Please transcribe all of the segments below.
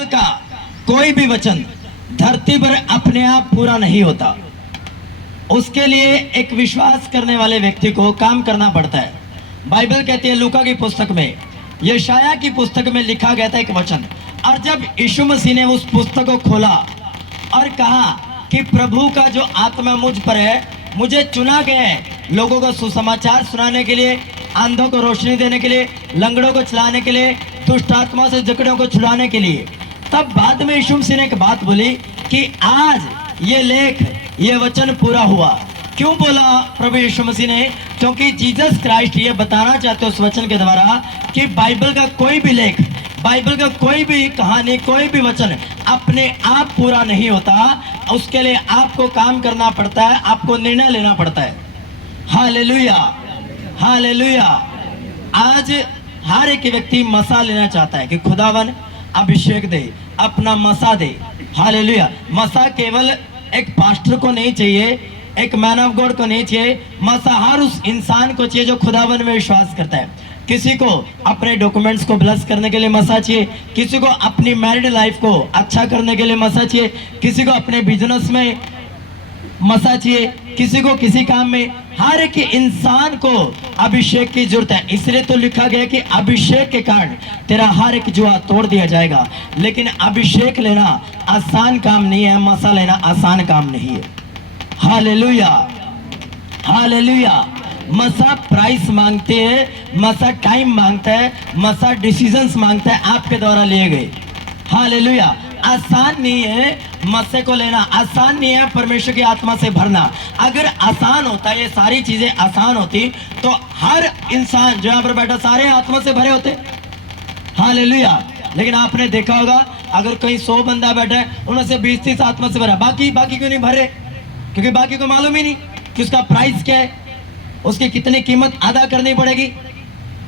का कोई भी वचन धरती पर अपने आप पूरा नहीं होता। उसके लिए एक विश्वास करने वाले व्यक्ति को काम करना पड़ता है। बाइबल कहती है लूका की पुस्तक में, यशाया की पुस्तक में लिखा गया था एक वचन, और जब यीशु मसीह ने उस पुस्तक को खोला और कहा कि प्रभु का जो आत्मा मुझ पर है, मुझे चुना गया है लोगों को सुसमाचार सुनाने के लिए, अंधों को रोशनी देने के लिए, लंगड़ों को चलाने के लिए, दुष्ट आत्मा से जकड़ों को छुड़ाने के लिए। तब बाद में यीशु मसीह ने एक बात बोली कि आज ये लेख, ये वचन पूरा हुआ। क्यों बोला प्रभु यीशु मसीह ने? क्योंकि जीसस क्राइस्ट ये बताना चाहते उस वचन के द्वारा कि बाइबल का कोई भी लेख, बाइबल का कोई भी कहानी, कोई भी वचन अपने आप पूरा नहीं होता। उसके लिए आपको काम करना पड़ता है, आपको निर्णय लेना पड़ता है। Hallelujah, hallelujah. आज हर एक व्यक्ति मसा लेना चाहता है कि खुदावन अभिषेक दे, अपना मसा दे। हालेलुया। मसा केवल एक पास्टर को नहीं चाहिए, एक मैन ऑफ गॉड को नहीं चाहिए, मसा हर उस इंसान को चाहिए जो खुदावन में विश्वास करता है। किसी को अपने डॉक्यूमेंट्स को ब्लेस करने के लिए मसा चाहिए, किसी को अपनी मैरिड लाइफ को अच्छा करने के लिए मसा चाहिए, किसी को अपने बिजनेस में मसा चाहिए, किसी को किसी काम में। हर एक इंसान को अभिषेक की जरूरत है। इसलिए तो लिखा गया कि अभिषेक के कारण तेरा हर एक जुआ तोड़ दिया जाएगा। लेकिन अभिषेक लेना आसान काम नहीं है, मसा लेना आसान काम नहीं है। Hallelujah, hallelujah. मसा प्राइस मांगते हैं, मसा टाइम मांगता है, मसा डिसीजंस मांगता है आपके द्वारा लिए गए। हालेलुया। आसान नहीं है मस्से को लेना, आसान नहीं है परमेश्वर की आत्मा से भरना। अगर आसान होता, ये सारी चीजें आसान होती, तो हर इंसान जो यहाँ पर बैठा सारे आत्मा से भरे होते। हालेलुया। लेकिन आपने देखा होगा अगर कहीं 100 बंदा बैठा है, उनमें से 20-30 आत्मा से भरा, बाकी क्यों नहीं भरे? क्योंकि बाकी को मालूम ही नहीं कि उसका प्राइस क्या है, उसकी कितनी कीमत अदा करनी पड़ेगी।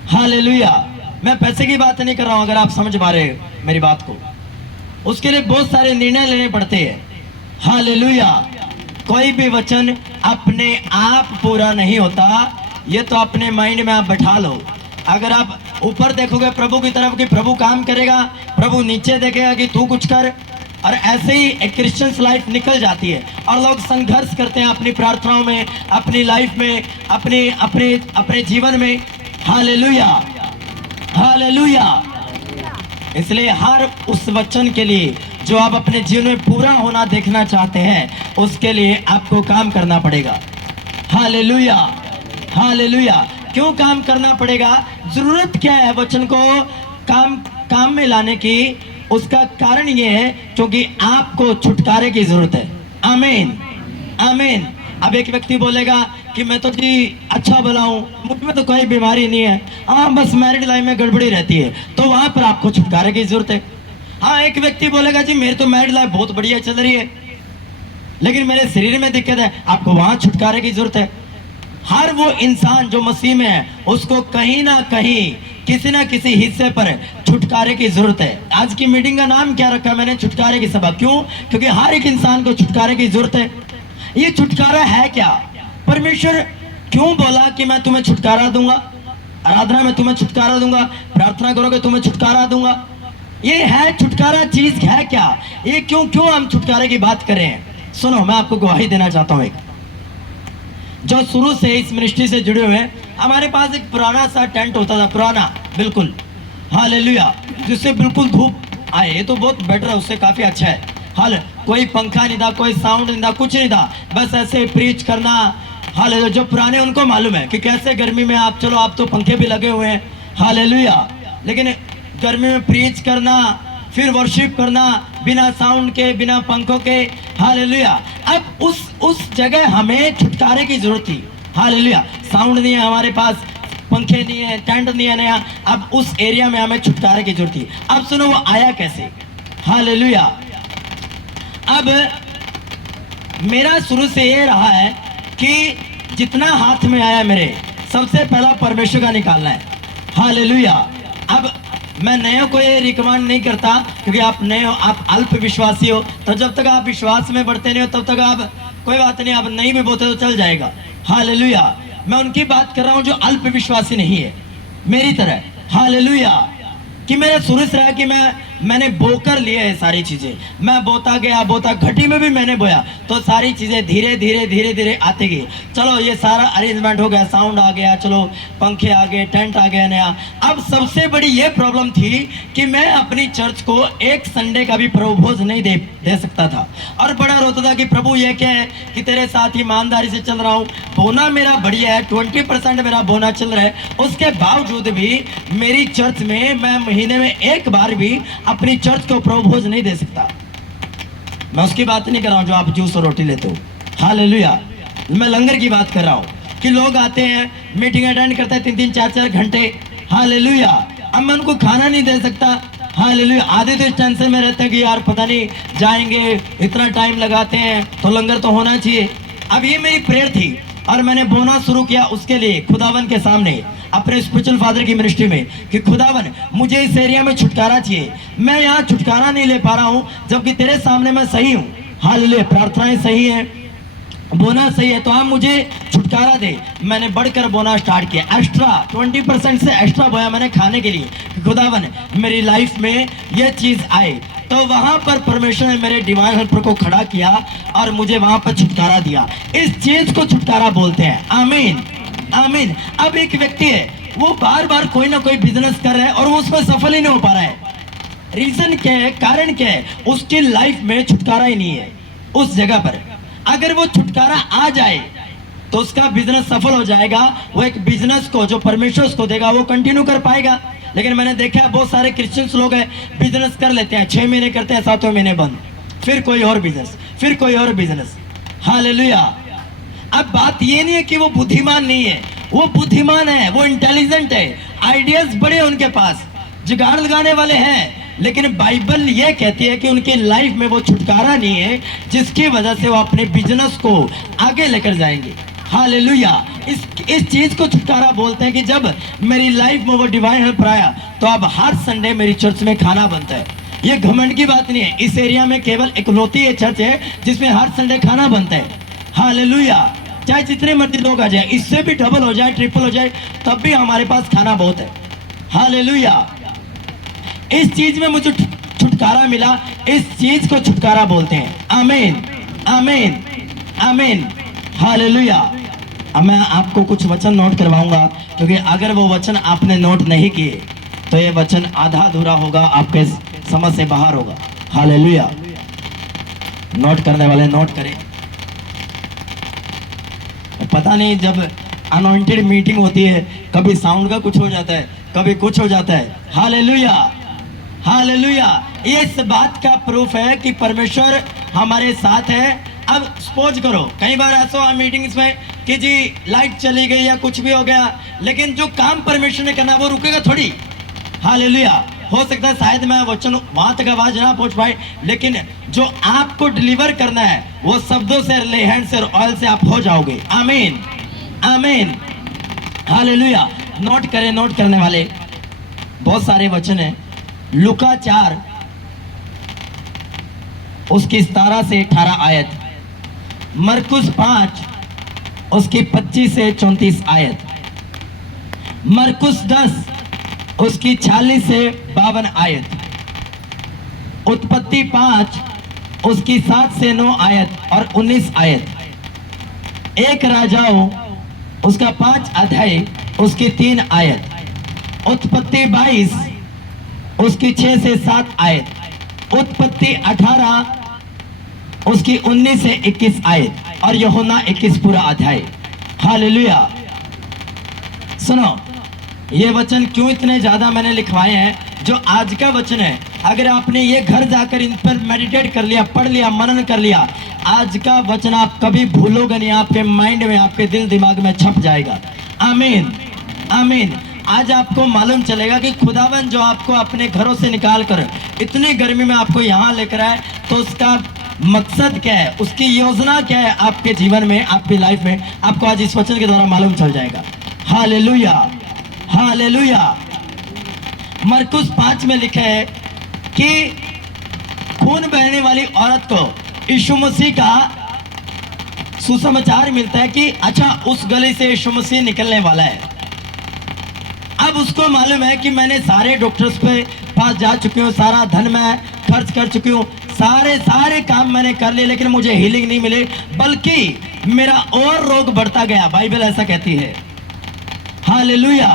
हालेलुया। मैं पैसे की बात नहीं कर रहा हूं, अगर आप समझ पा रहे हैं मेरी बात को। उसके लिए बहुत सारे निर्णय लेने पड़ते हैं। हालेलुया। कोई भी वचन अपने आप पूरा नहीं होता, ये तो अपने माइंड में आप बैठा लो। अगर आप ऊपर देखोगे प्रभु की तरफ कि प्रभु काम करेगा, प्रभु नीचे देखेगा कि तू कुछ कर, और ऐसे ही एक क्रिश्चियंस लाइफ निकल जाती है और लोग संघर्ष करते हैं अपनी प्रार्थनाओं में, अपनी लाइफ में, अपने जीवन में। Hallelujah, hallelujah. इसलिए हर उस वचन के लिए जो आप अपने जीवन में पूरा होना देखना चाहते हैं, उसके लिए आपको काम करना पड़ेगा। Hallelujah, hallelujah. क्यों काम करना पड़ेगा? जरूरत क्या है वचन को काम में लाने की? उसका कारण ये है क्योंकि आपको छुटकारे की जरूरत है। आमीन, आमीन। अब एक व्यक्ति बोलेगा कि मैं तो जी अच्छा भला हूं, मुझ में तो कोई बीमारी नहीं है, हाँ बस मैरिड लाइफ में गड़बड़ी रहती है, तो वहां पर आपको छुटकारे की जरूरत है। हाँ, एक व्यक्ति बोलेगा जी मेरी तो मैरिड लाइफ बहुत बढ़िया चल रही है, लेकिन मेरे शरीर में दिक्कत है, आपको वहां छुटकारे की जरूरत है। हर वो इंसान जो मसीह में है, उसको कहीं ना कहीं किसी ना किसी हिस्से पर छुटकारे की जरूरत है। आज की मीटिंग का नाम क्या रखा मैंने? छुटकारे की सभा। क्यों? क्योंकि हर एक इंसान को छुटकारे की जरूरत है। ये छुटकारा है क्या? परमेश्वर क्यों बोला कि मैं तुम्हें छुटकारा दूंगा? आराधना में तुम्हें छुटकारा दूंगा, प्रार्थना करोगे तुम्हें छुटकारा दूंगा। ये है छुटकारा, चीज है क्या? ये क्यों हम छुटकारे की बात कर रहे हैं? सुनो, मैं आपको गवाही देना चाहता हूँ। एक जो शुरू से इस मिनिस्ट्री से जुड़े हुए हैं, हमारे पास एक पुराना सा टेंट होता था, पुराना बिल्कुल। हालेलुया। जिससे बिल्कुल धूप आए, ये तो बहुत बेटर है, उससे काफी अच्छा है। हाल कोई पंखा नहीं था, कोई साउंड नहीं था, कुछ नहीं था, बस ऐसे प्रीच करना। हालेलुया। जो पुराने उनको मालूम है कि कैसे गर्मी में आप, चलो आप तो पंखे भी लगे हुए हैं, हालेलुया, लेकिन गर्मी में प्रीच करना, फिर वर्शिप करना बिना साउंड के, बिना पंखों के। हालेलुया। अब उस जगह हमें छुटकारे की जरूरत थी। हालेलुया। साउंड नहीं है हमारे पास, पंखे नहीं है, टेंट नहीं है नया, अब उस एरिया में हमें छुटकारे की जरूरत थी। अब सुनो वो आया कैसे? हालेलुया। अब मेरा शुरू से ये रहा है कि जितना हाथ में आया मेरे, सबसे पहला परमेश्वर का निकालना है। हालेलुया। अब मैं नए को ये रिकमेंड नहीं करता, क्योंकि आप नए हो, आप अल्प विश्वासी हो, तो जब तक आप विश्वास में बढ़ते नहीं हो तब तक आप कोई बात नहीं, आप नहीं भी बोलते तो चल जाएगा। हालेलुया। मैं उनकी बात कर रहा हूं जो अल्प विश्वासी नहीं है मेरी तरह। हालेलुया। कि मेरा शुरू से रहा कि मैं मैंने बोकर लिए है सारी चीजें। मैं बोता गया, बोता घटी में भी मैंने बोया, तो सारी चीजें धीरे धीरे धीरे धीरे आती गई। चलो ये सारा अरेंजमेंट हो गया, साउंड आ गया, चलो पंखे आ गए, टेंट आ गया नया। अब सबसे बड़ी ये प्रॉब्लम थी कि मैं अपनी चर्च को एक संडे का भी प्रभुभोज नहीं दे सकता था। और बड़ा रोता था कि प्रभु ये क्या है कि तेरे साथ ईमानदारी से चल रहा हूँ, बोना मेरा बढ़िया है, 20% मेरा बोना चल रहा है, उसके बावजूद भी मेरी चर्च में मैं महीने में एक बार भी अपनी चर्च को प्रभुभोज नहीं दे सकता। मैं उसकी बात नहीं कर रहा हूँ जो आप जूस और रोटी लेते हो, हालेलुया। मैं लंगर की बात कर रहा हूँ कि लोग आते हैं, मीटिंग अटेंड करते हैं 3-3 4-4 घंटे, हालेलुया। अब मैं उनको खाना नहीं दे सकता, हालेलुया। आधे तो इस टेंशन में रहते हैं कि यार पता नहीं जाएंगे, इतना टाइम लगाते हैं तो लंगर तो होना चाहिए। अब ये मेरी प्रेयर थी और मैंने बोना शुरू किया उसके लिए खुदावन के सामने, अपने स्पिरिचुअल फादर की मिनिस्ट्री में, कि खुदावन मुझे इस एरिया में छुटकारा चाहिए। मैं यहाँ छुटकारा नहीं ले पा रहा हूँ, जबकि तेरे सामने मैं सही हूँ, हालेलुया, प्रार्थनाएं सही है, बोना सही है, तो आप मुझे छुटकारा दे। मैंने बढ़कर बोना स्टार्ट किया, एक्स्ट्रा 20% से एक्स्ट्रा बोया मैंने खाने के लिए। खुदावन मेरी लाइफ में ये चीज आए, तो वहां पर परमेश्वर ने मेरे डिवाइन हेल्पर को खड़ा किया और मुझे वहां पर छुटकारा दिया। इस चीज को छुटकारा बोलते हैं, आमीन आमीन। अब एक व्यक्ति है, वो बार बार कोई ना कोई बिजनेस कर रहा है और वो उसमें सफल ही नहीं हो पा रहा है। रीजन क्या है, कारण क्या है? उसकी लाइफ में छुटकारा ही नहीं है उस जगह पर। अगर वो छुटकारा आ जाए तो उसका बिजनेस सफल हो जाएगा, वो एक बिजनेस को जो परमेश्वर उसको देगा वो कंटिन्यू कर पाएगा। लेकिन मैंने देखा है बहुत सारे क्रिश्चियंस लोग हैं, बिजनेस कर लेते हैं, 6 महीने करते हैं, 7वें महीने बंद, फिर कोई और बिजनेस, फिर कोई और बिजनेस, हालेलुया। अब बात ये नहीं है कि वो बुद्धिमान नहीं है, वो बुद्धिमान है, वो इंटेलिजेंट है, आइडियाज बड़े हैं उनके पास, जुगाड़ लगाने वाले हैं। लेकिन बाइबल ये कहती है कि उनके लाइफ में वो छुटकारा नहीं है, जिसकी वजह से वो अपने बिजनेस को आगे लेकर जाएंगे, हालेलुया। इस चीज को छुटकारा बोलते हैं कि जब मेरी लाइफ में वो डिवाइन हेल्प आया तो अब हर संडे मेरी चर्च में खाना बनता है। ये घमंड की बात नहीं है, इस एरिया में केवल इकलौती ये चर्च है जिसमें हर संडे खाना बनता है, हालेलुया। चाहे जितने मर्जी लोग आ जाए, इससे भी डबल हो जाए, ट्रिपल हो जाए, तब भी हमारे पास खाना बहुत है, हालेलुया। इस चीज में मुझे छुटकारा मिला, इस चीज को छुटकारा बोलते हैं, आमीन आमीन आमीन, हालेलुया। अब मैं आपको कुछ वचन नोट करवाऊंगा, क्योंकि अगर वो वचन आपने नोट नहीं किए तो ये वचन आधा अधूरा होगा, आपके समझ से बाहर होगा, हालेलुया। नोट करने वाले नोट करें। पता नहीं जब अनॉइंटेड मीटिंग होती है, कभी साउंड का कुछ हो जाता है, कभी कुछ हो जाता है, हालेलुया हालेलुया। ये इस बात का प्रूफ है कि परमेश्वर हमारे साथ है। अब सपोज करो कई बार ऐसा हुआ मीटिंग्स में कि जी लाइट चली गई या कुछ भी हो गया, लेकिन जो काम परमेश्वर ने करना वो रुकेगा थोड़ी, हालेलुया। हो सकता है शायद मैं वचन वहां तक आवाज ना पहुंच पाए, लेकिन जो आपको डिलीवर करना है वो शब्दों से, ले हैंड से, ऑयल से आप हो जाओगे, आमीन आमीन, हालेलुया। नोट करें, नोट करने वाले बहुत सारे वचन हैं। लूका 4 उसकी 17 से 18 आयत, मरकुस 5 उसकी 25 से 34 आयत, मरकुस 10 उसकी 46 से 52 आयत, उत्पत्ति 5 उसकी 7 से 9 आयत और 19 आयत, एक राजाओं उसका 5 अध्याय उसकी 3 आयत, उत्पत्ति 22 उसकी 6 से 7 आयत, उत्पत्ति 18 उसकी 19 से 21 आयत और यूहन्ना 21 पूरा अध्याय, हालेलुया। सुनो, ये वचन क्यों इतने ज्यादा मैंने लिखवाए हैं, जो आज का वचन है, अगर आपने ये घर जाकर इन पर मेडिटेट कर लिया, पढ़ लिया, मनन कर लिया, आज का वचन आप कभी भूलोगे नहीं, आपके माइंड में, आपके दिल दिमाग में छप जाएगा, आमीन आमीन। आज आपको मालूम चलेगा कि खुदावन जो आपको अपने घरों से निकाल कर इतनी गर्मी में आपको यहाँ लेकर आए, तो उसका मकसद क्या है, उसकी योजना क्या है आपके जीवन में, आपकी लाइफ में, आपको आज इस वचन के द्वारा मालूम चल जाएगा, हालेलुया हालेलुया। मरकुस 5 में लिखा है कि खून बहने वाली औरत को यीशु मसीह का सुसमाचार मिलता है कि अच्छा उस गली से यीशु मसीह निकलने वाला है। अब उसको मालूम है कि मैंने सारे डॉक्टर्स पे पास जा चुकी हूँ, सारा धन मैं खर्च कर चुकी हूँ, सारे काम मैंने कर लिए, लेकिन मुझे हीलिंग नहीं मिली, बल्कि मेरा और रोग बढ़ता गया। बाइबल ऐसा कहती है। हालेलुया।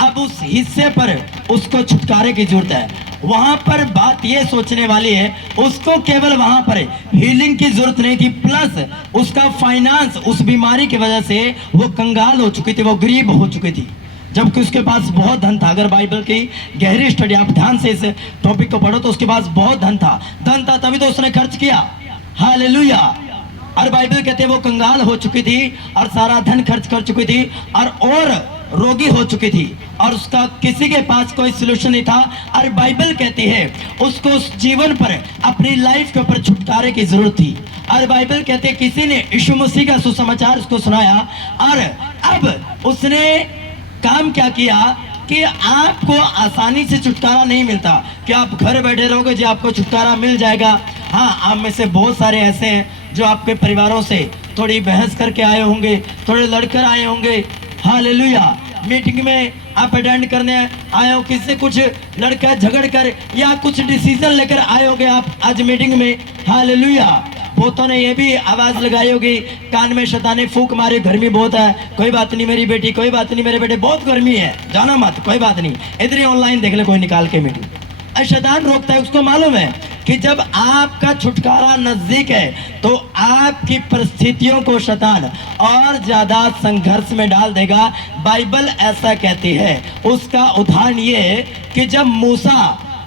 अब उस हिस्से पर उसको छुटकारे की जरूरत है। वहां पर बात ये सोचने वाली है, उसको केवल वहां पर हीलिंग की जरूरत नहीं थी, प्लस उसका फाइनेंस उस बीमारी की वजह से वो कंगाल हो चुकी थी, वो गरीब हो चुकी थी, जबकि उसके पास बहुत धन था। अगर बाइबल की गहरी स्टडी आप ध्यान से इस टॉपिक को पढ़ो तो उसके पास बहुत धन था तभी तो उसने खर्च किया। हालेलुया। और बाइबल कहते हैं वो कंगाल हो चुकी थी और सारा धन खर्च कर चुकी थी और रोगी हो चुकी थी और उसका किसी के पास कोई सलूशन नहीं था। और बाइबल कहती है उसको उस जीवन पर, अपनी लाइफ के ऊपर छुटकारे की जरूरत थी। और बाइबल कहते हैं किसी ने यीशु मसीह का सुसमाचार उसको सुनाया और अब उसने काम क्या किया कि आपको आसानी से छुटकारा नहीं मिलता कि आप घर बैठे रहोगे जी आपको छुटकारा मिल जाएगा। हाँ, आप में से बहुत सारे ऐसे हैं जो आपके परिवारों से थोड़ी बहस करके आए होंगे, थोड़े लड़कर आए होंगे। हालेलुया। मीटिंग में आप अटेंड करने आए हो, किससे कुछ लड़का झगड़ कर या कुछ डिसीजन लेकर आए होगे आप आज मीटिंग में। हालेलुया। बहुतों ने ये भी आवाज लगाई होगी, कान में शैताने फूंक मारे, गर्मी बहुत है, कोई बात नहीं मेरी बेटी, कोई बात नहीं मेरे बेटे, बहुत गर्मी है, जाना मत, कोई बात नहीं, इधर ही ऑनलाइन देख ले कोई निकाल के मीटिंग। शैतान रोकता है, उसको मालूम है कि जब आपका छुटकारा नजदीक है तो आपकी परिस्थितियों को शैतान और ज्यादा संघर्ष में डाल देगा। बाइबल ऐसा कहती है। उसका उदाहरण ये कि जब मूसा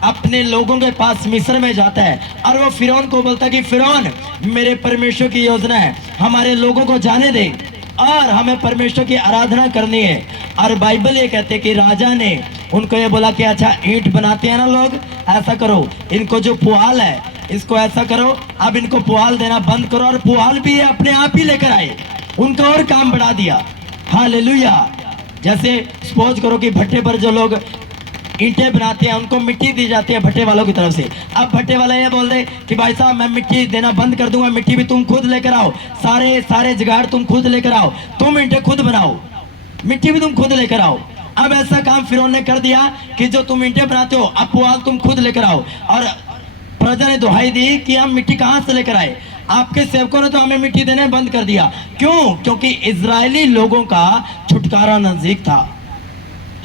अपने लोगों के पास मिस्र में जाता है और वो फिरौन को बोलता है कि फिरौन, मेरे परमेश्वर की योजना है, हमारे लोगों को जाने दे और हमें परमेश्वर की आराधना करनी है। और बाइबल ये कहते हैं कि राजा ने उनको ये बोला कि अच्छा ईंट बनाते हैं ना लोग, ऐसा करो, इनको जो पुआल है इसको ऐसा करो, अब इनको पुआल देना बंद करो। और पुआल भी ये अपने आप ही लेकर आए, उनका और काम बढ़ा दिया। हालेलुया। जैसे सपोज करो कि भट्टे पर जो लोग ईंटें बनाते हैं उनको मिट्टी दी जाती है भट्टे वालों की तरफ से। अब भट्टे वाला ये बोल दे कि भाई साहब मैं मिट्टी देना बंद कर दूंगा, मिट्टी भी तुम खुद लेकर आओ, सारे जुगाड़ तुम खुद लेकर आओ, तुम ईंटें खुद बनाओ, मिट्टी भी तुम खुद लेकर आओ। अब ऐसा काम फिरौन ने कर दिया कि जो तुम ईंटें बनाते हो अब पुआल तुम खुद लेकर आओ। और प्रजा ने दुहाई दी कि हम मिट्टी कहां से लेकर आए, आपके सेवकों ने तो हमें मिट्टी देने बंद कर दिया। क्यों? क्योंकि इजरायली लोगों का छुटकारा नजदीक था।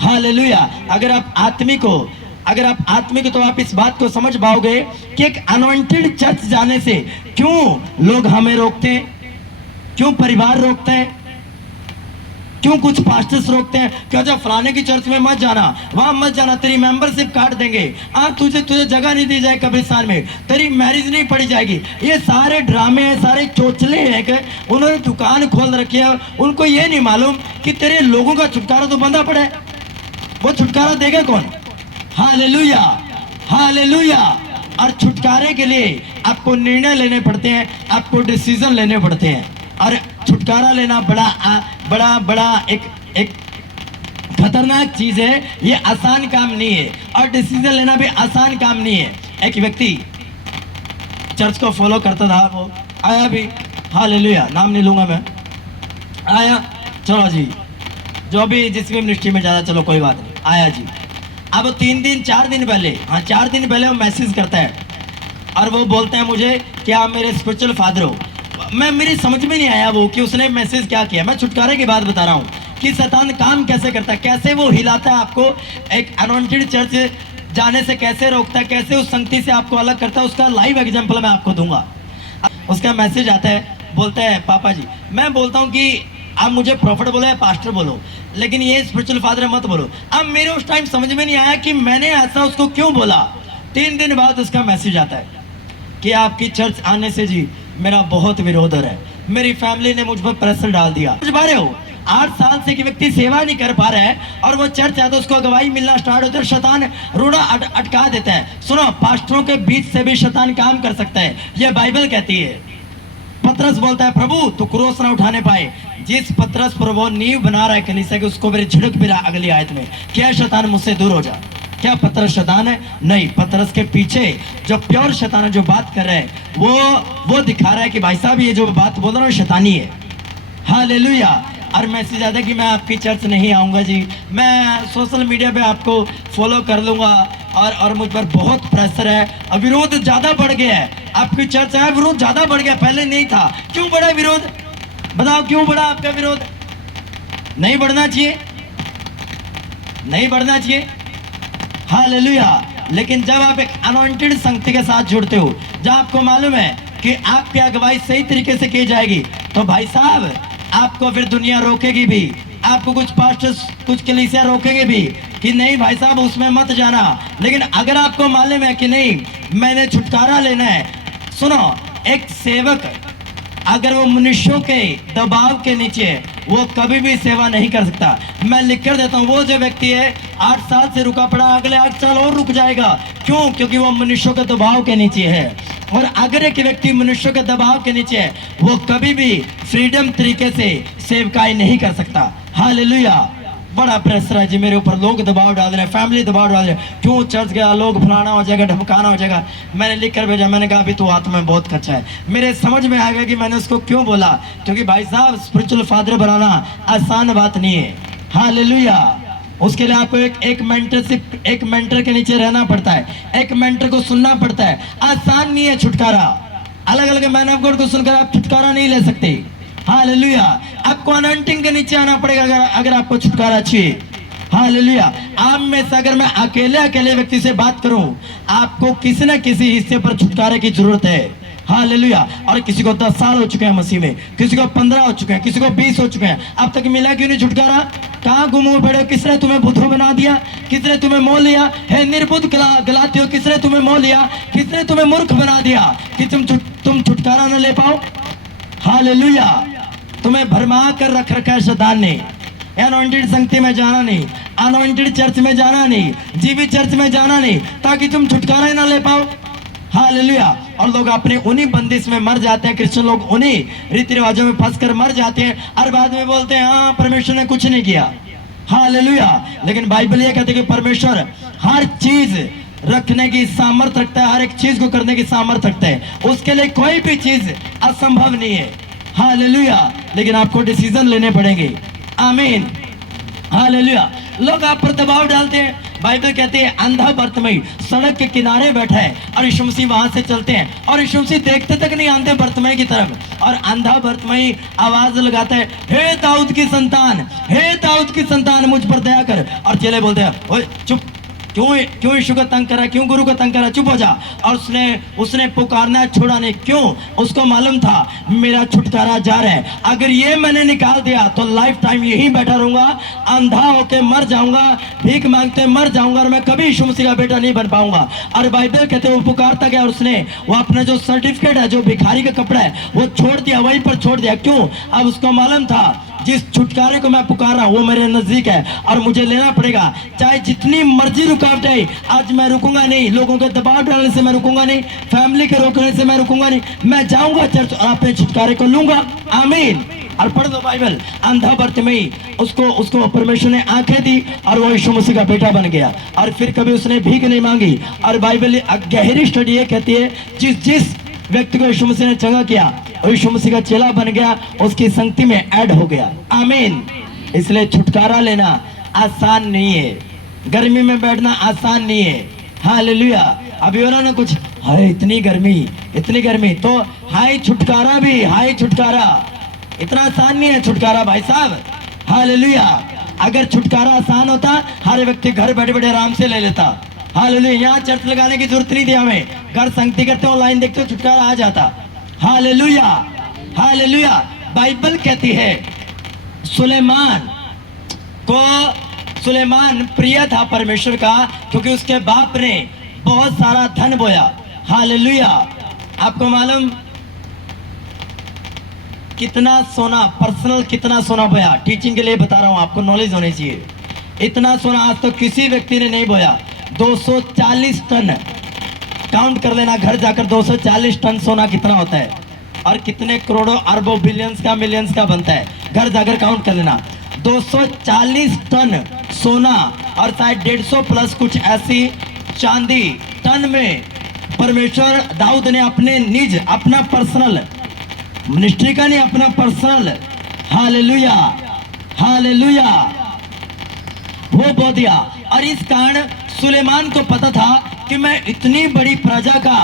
हालेलुया। अगर आप आत्मिक हो तो आप इस बात को समझ पाओगे कि एक अनॉइंटेड चर्च जाने से क्यों लोग हमें रोकते हैं, क्यों परिवार रोकते हैं, क्यों कुछ पास्टर्स रोकते हैं कि अच्छा फलाने की चर्च में मत जाना, वहां मत जाना, तेरी मेंबरशिप काट देंगे, तुझे जगह नहीं दी जाए कब्रिस्तान में, तेरी मैरिज नहीं पड़ी जाएगी। ये सारे ड्रामे हैं, सारे चोचले हैं कि उन्होंने दुकान खोल रखी है, उनको ये नहीं मालूम कि तेरे लोगों का छुटकारा तो बंधा पड़ा है, वो छुटकारा देगा कौन? हालेलुया। हालेलुया। और छुटकारे के लिए आपको निर्णय लेने पड़ते हैं, आपको डिसीजन लेने पड़ते हैं। और छुटकारा लेना बड़ा एक खतरनाक चीज है, ये आसान काम नहीं है। और डिसीजन लेना भी आसान काम नहीं है। एक व्यक्ति चर्च को फॉलो करता था, वो आया भी, हालेलुया, नाम नहीं लूंगा मैं, आया, चलो जी, जो भी जिस भी मिनिस्ट्री में जाता, चलो कोई बात नहीं, आया जी। अब 4 दिन पहले वो मैसेज करता है और वो बोलता है मुझे कि आप मेरे स्पिरिचुअल फादर हो। मेरी समझ में नहीं आया वो कि उसने मैसेज क्या किया। मैं छुटकारे की बात बता रहा हूँ कि शैतान काम कैसे करता है, कैसे वो हिलाता है आपको, एक अनॉइंटेड चर्च जाने से कैसे रोकता है, कैसे उस संगति से आपको अलग करता है, उसका लाइव एग्जाम्पल मैं आपको दूंगा। उसका मैसेज आता है, बोलता है पापा जी, मैं बोलता हूँ कि आप मुझे प्रॉफिट बोलो या पास्टर बोलो, लेकिन ये स्पिरिचुअल फादर मत बोलो। अब मेरे उस टाइम समझ में नहीं आया कि मैंने ऐसा उसको क्यों बोला। 3 दिन बाद उसका मैसेज आता है कि आपकी चर्च आने से जी मेरा बहुत विरोध है, मेरी फैमिली ने मुझ पर प्रेशर डाल दिया। समझ पा रहे हो? 8 साल से कि व्यक्ति सेवा नहीं कर पा रहा है और वो चर्च आता है, उसको गवाही मिलना स्टार्ट होता है, शैतान रोड़ा अटका देता है। सुनो, पास्टरों के बीच से भी शैतान काम कर सकता है, ये बाइबल कहती है। पतरस बोलता है प्रभु तू क्रोस ना उठाने पाए। जिस पतरस पर वो नींव बना रहा है कलीसिया की, उसको मेरे झिड़क भी रहा अगली आयत में, क्या शैतान मुझसे दूर हो जा। क्या पतरस शैतान है? नहीं, पतरस के पीछे जो प्योर शैतान है, जो बात कर रहा है, वो दिखा रहा है कि भाई साहब ये जो बात बोल रहा हूँ शैतानी है। हालेलुया। और मैसेज आता है कि मैं आपकी चर्च नहीं आऊँगा जी, मैं सोशल मीडिया पे आपको फॉलो कर लूँगा और मुझ पर बहुत प्रेशर है और विरोध ज्यादा बढ़ गया है। आपकी चर्च है, विरोध ज्यादा बढ़ गया, पहले नहीं था। क्यों बढ़ा विरोध? बताओ क्यों बढ़ा आपका विरोध? नहीं बढ़ना चाहिए, नहीं बढ़ना चाहिए। हालेलुया। लेकिन जब आप एक अनॉइंटेड संगति के साथ जुड़ते हो, जब आपको मालूम है कि आपकी अगुवाई सही तरीके से की जाएगी, तो भाई साहब आपको फिर दुनिया रोकेगी भी, आपको कुछ पास्टर्स, कुछ कलीसिया रोकेंगे भी कि नहीं भाई साहब उसमें मत जाना। लेकिन अगर आपको मालूम है कि नहीं मैंने छुटकारा लेना है, सुनो, एक सेवक अगर वो मनुष्यों के दबाव के नीचे है, वो कभी भी सेवा नहीं कर सकता। मैं लिख कर देता हूँ, वो जो व्यक्ति है 8 साल से रुका पड़ा, अगले 8 साल और रुक जाएगा। क्यों? क्योंकि वो मनुष्यों के दबाव के नीचे है। और अगर एक व्यक्ति मनुष्यों के दबाव के नीचे है, वो कभी भी फ्रीडम तरीके से सेवकाई नहीं कर सकता। हालेलुया। बड़ा प्रेशर है जी मेरे ऊपर, लोग दबाव डाल रहे हैं, फैमिली दबाव डाल रहे हैं, क्यों चर्च गया, लोग फलाना हो जाएगा, ढमकाना हो जाएगा। मैंने लिख कर भेजा, मैंने कहा अभी तो आत्मा में बहुत कच्चा है। मेरे समझ में आ गया कि मैंने उसको क्यों बोला, क्योंकि भाई साहब स्पिरिचुअल फादर बनाना आसान बात नहीं है। हालेलुया। उसके लिए आपको एक मेंटरशिप, एक मेंटर के नीचे रहना पड़ता है, एक मेंटर को सुनना पड़ता है। आसान नहीं है छुटकारा। अलग अलग मैन ऑफ गॉड को सुनकर आप छुटकारा नहीं ले सकते। हालेलुया। आपको अनॉइंटिंग के नीचे आना पड़ेगा अगर आपको छुटकारा चाहिए। हालेलुया। आप में से अगर मैं अकेले व्यक्ति से बात करूं, आपको किसी न किसी हिस्से पर छुटकारे की जरूरत है। हालेलुया। और किसी को 10 साल हो चुके हैं मसीह में, किसी को 15 हो चुके हैं, किसी को 20 हो चुके हैं, अब तक मिला क्यों नहीं छुटकारा? कहाँ गुम हो पड़े हो? किसने तुम्हें बुद्धू बना दिया? किसने तुम्हें मोह लिया है? निर्बुद्ध गलातियों, किसने तुम्हें मोह लिया? किसने तुम्हें मूर्ख बना दिया कि तुम छुटकारा न ले पाओ? हालेलुया। तुम्हें भरमा कर रख रखा है शैतान ने। अनॉइंटेड संगति में जाना नहीं, अनॉइंटेड चर्च में जाना नहीं, जीवित चर्च में जाना नहीं, ताकि तुम छुटकारा ही ना ले पाओ। हालेलुया। और लोग अपने उन्हीं बंदिश में मर जाते हैं, क्रिश्चियन लोग उन्हीं रीति रिवाजों में फंस कर मर जाते हैं और बाद में बोलते हैं हाँ परमेश्वर ने कुछ नहीं किया। हालेलुया। लेकिन बाइबल ये कहते हैं कि परमेश्वर हर चीज रखने की सामर्थ्य रखता है, हर एक चीज को करने की सामर्थ्य रखता है, उसके लिए कोई भी चीज असंभव नहीं है। हालेलुया। लेकिन आपको डिसीजन लेने पड़ेंगे। आमीन। हालेलुया। लोग आप पर दबाव डालते हैं। बाइबल कहते हैं अंधा बर्तिमाई सड़क के किनारे बैठा है और यीशु मसीह वहां से चलते हैं और यीशु मसीह देखते तक नहीं अंधे बर्तिमाई की तरफ, और अंधा बर्तिमाई आवाज लगाता है, हे दाऊद की संतान, हे दाऊद की संतान मुझ पर दया कर। और चेले बोलते हैं ओए चुप, क्यों यीशु का तंग करा, क्यों गुरु का तंग करा, चुप हो जा। और उसने पुकारना छोड़ा नहीं। क्यों? उसको मालूम था मेरा छुटकारा जा रहा है, अगर ये मैंने निकाल दिया तो लाइफ टाइम यहीं बैठा रहूंगा, अंधा होके मर जाऊंगा, भीख मांगते मर जाऊंगा और मैं कभी यीशु मसीह का बेटा नहीं बन पाऊंगा। और बाइबल कहते वो पुकारता गया और उसने वो अपना जो सर्टिफिकेट है, जो भिखारी का कपड़ा है, वो छोड़ दिया, वहीं पर छोड़ दिया। क्यों? अब उसको मालूम था जिस छुटकारे को मैं पुकार रहा हूं वो मेरे नजदीक है और मुझे लेना पड़ेगा, चाहे जितनी मर्जी रुकावट है। आज मैं रुकूंगा नहीं, लोगों के दबाव डालने से मैं रुकूंगा नहीं, फैमिली के रोकने से मैं रुकूंगा नहीं, मैं जाऊंगा चर्च और अपने छुटकारे को लूंगा। आमीन। और पढ़ दो बाइबल, अंधा बर्तिमाई उसको परमेश्वर ने आंखें दी और वो यीशु मसीह का बेटा बन गया और फिर कभी उसने भीख नहीं मांगी। और बाइबल गहरी स्टडी ये कहती है जिस व्यक्ति को यीशु मसीह ने चंगा किया और यीशु मसीह का चेला बन गया, उसकी संगति में ऐड हो गया। आमीन। इसलिए छुटकारा लेना आसान नहीं है, गर्मी में बैठना आसान नहीं है। हालेलुया। अभी उन्होंने कुछ हाय इतनी गर्मी तो हाय छुटकारा भी, हाय छुटकारा इतना आसान नहीं है छुटकारा भाई साहब। हालेलुया। अगर छुटकारा आसान होता हर व्यक्ति घर बैठे बैठे आराम से ले लेता। हालेलुया। यहाँ चर्च लगाने की जरूरत नहीं थी हमें, घर संगति करते हो, ऑनलाइन देखते हो, छुटकारा आ जाता। हालेलुया। हालेलुया। बाइबल कहती है सुलेमान प्रिय था परमेश्वर का, क्योंकि उसके बाप ने बहुत सारा धन बोया। हालेलुया। आपको मालूम कितना सोना, पर्सनल कितना सोना बोया? टीचिंग के लिए बता रहा हूं, आपको नॉलेज होनी चाहिए। इतना सोना आज तो किसी व्यक्ति ने नहीं बोया। 240 टन, काउंट कर लेना घर जाकर, 240 टन सोना कितना होता है और कितने करोड़ों अरबों बिलियंस का मिलियंस का बनता है, घर जाकर काउंट कर लेना। 240 टन सोना और शायद 150 प्लस कुछ ऐसी चांदी टन में परमेश्वर दाऊद ने अपने निज, अपना पर्सनल मिनिस्ट्री का नहीं, अपना पर्सनल, हालेलुया हालेलुया, वो बो दिया। और इस कारण सुलेमान को पता था कि मैं इतनी बड़ी प्रजा का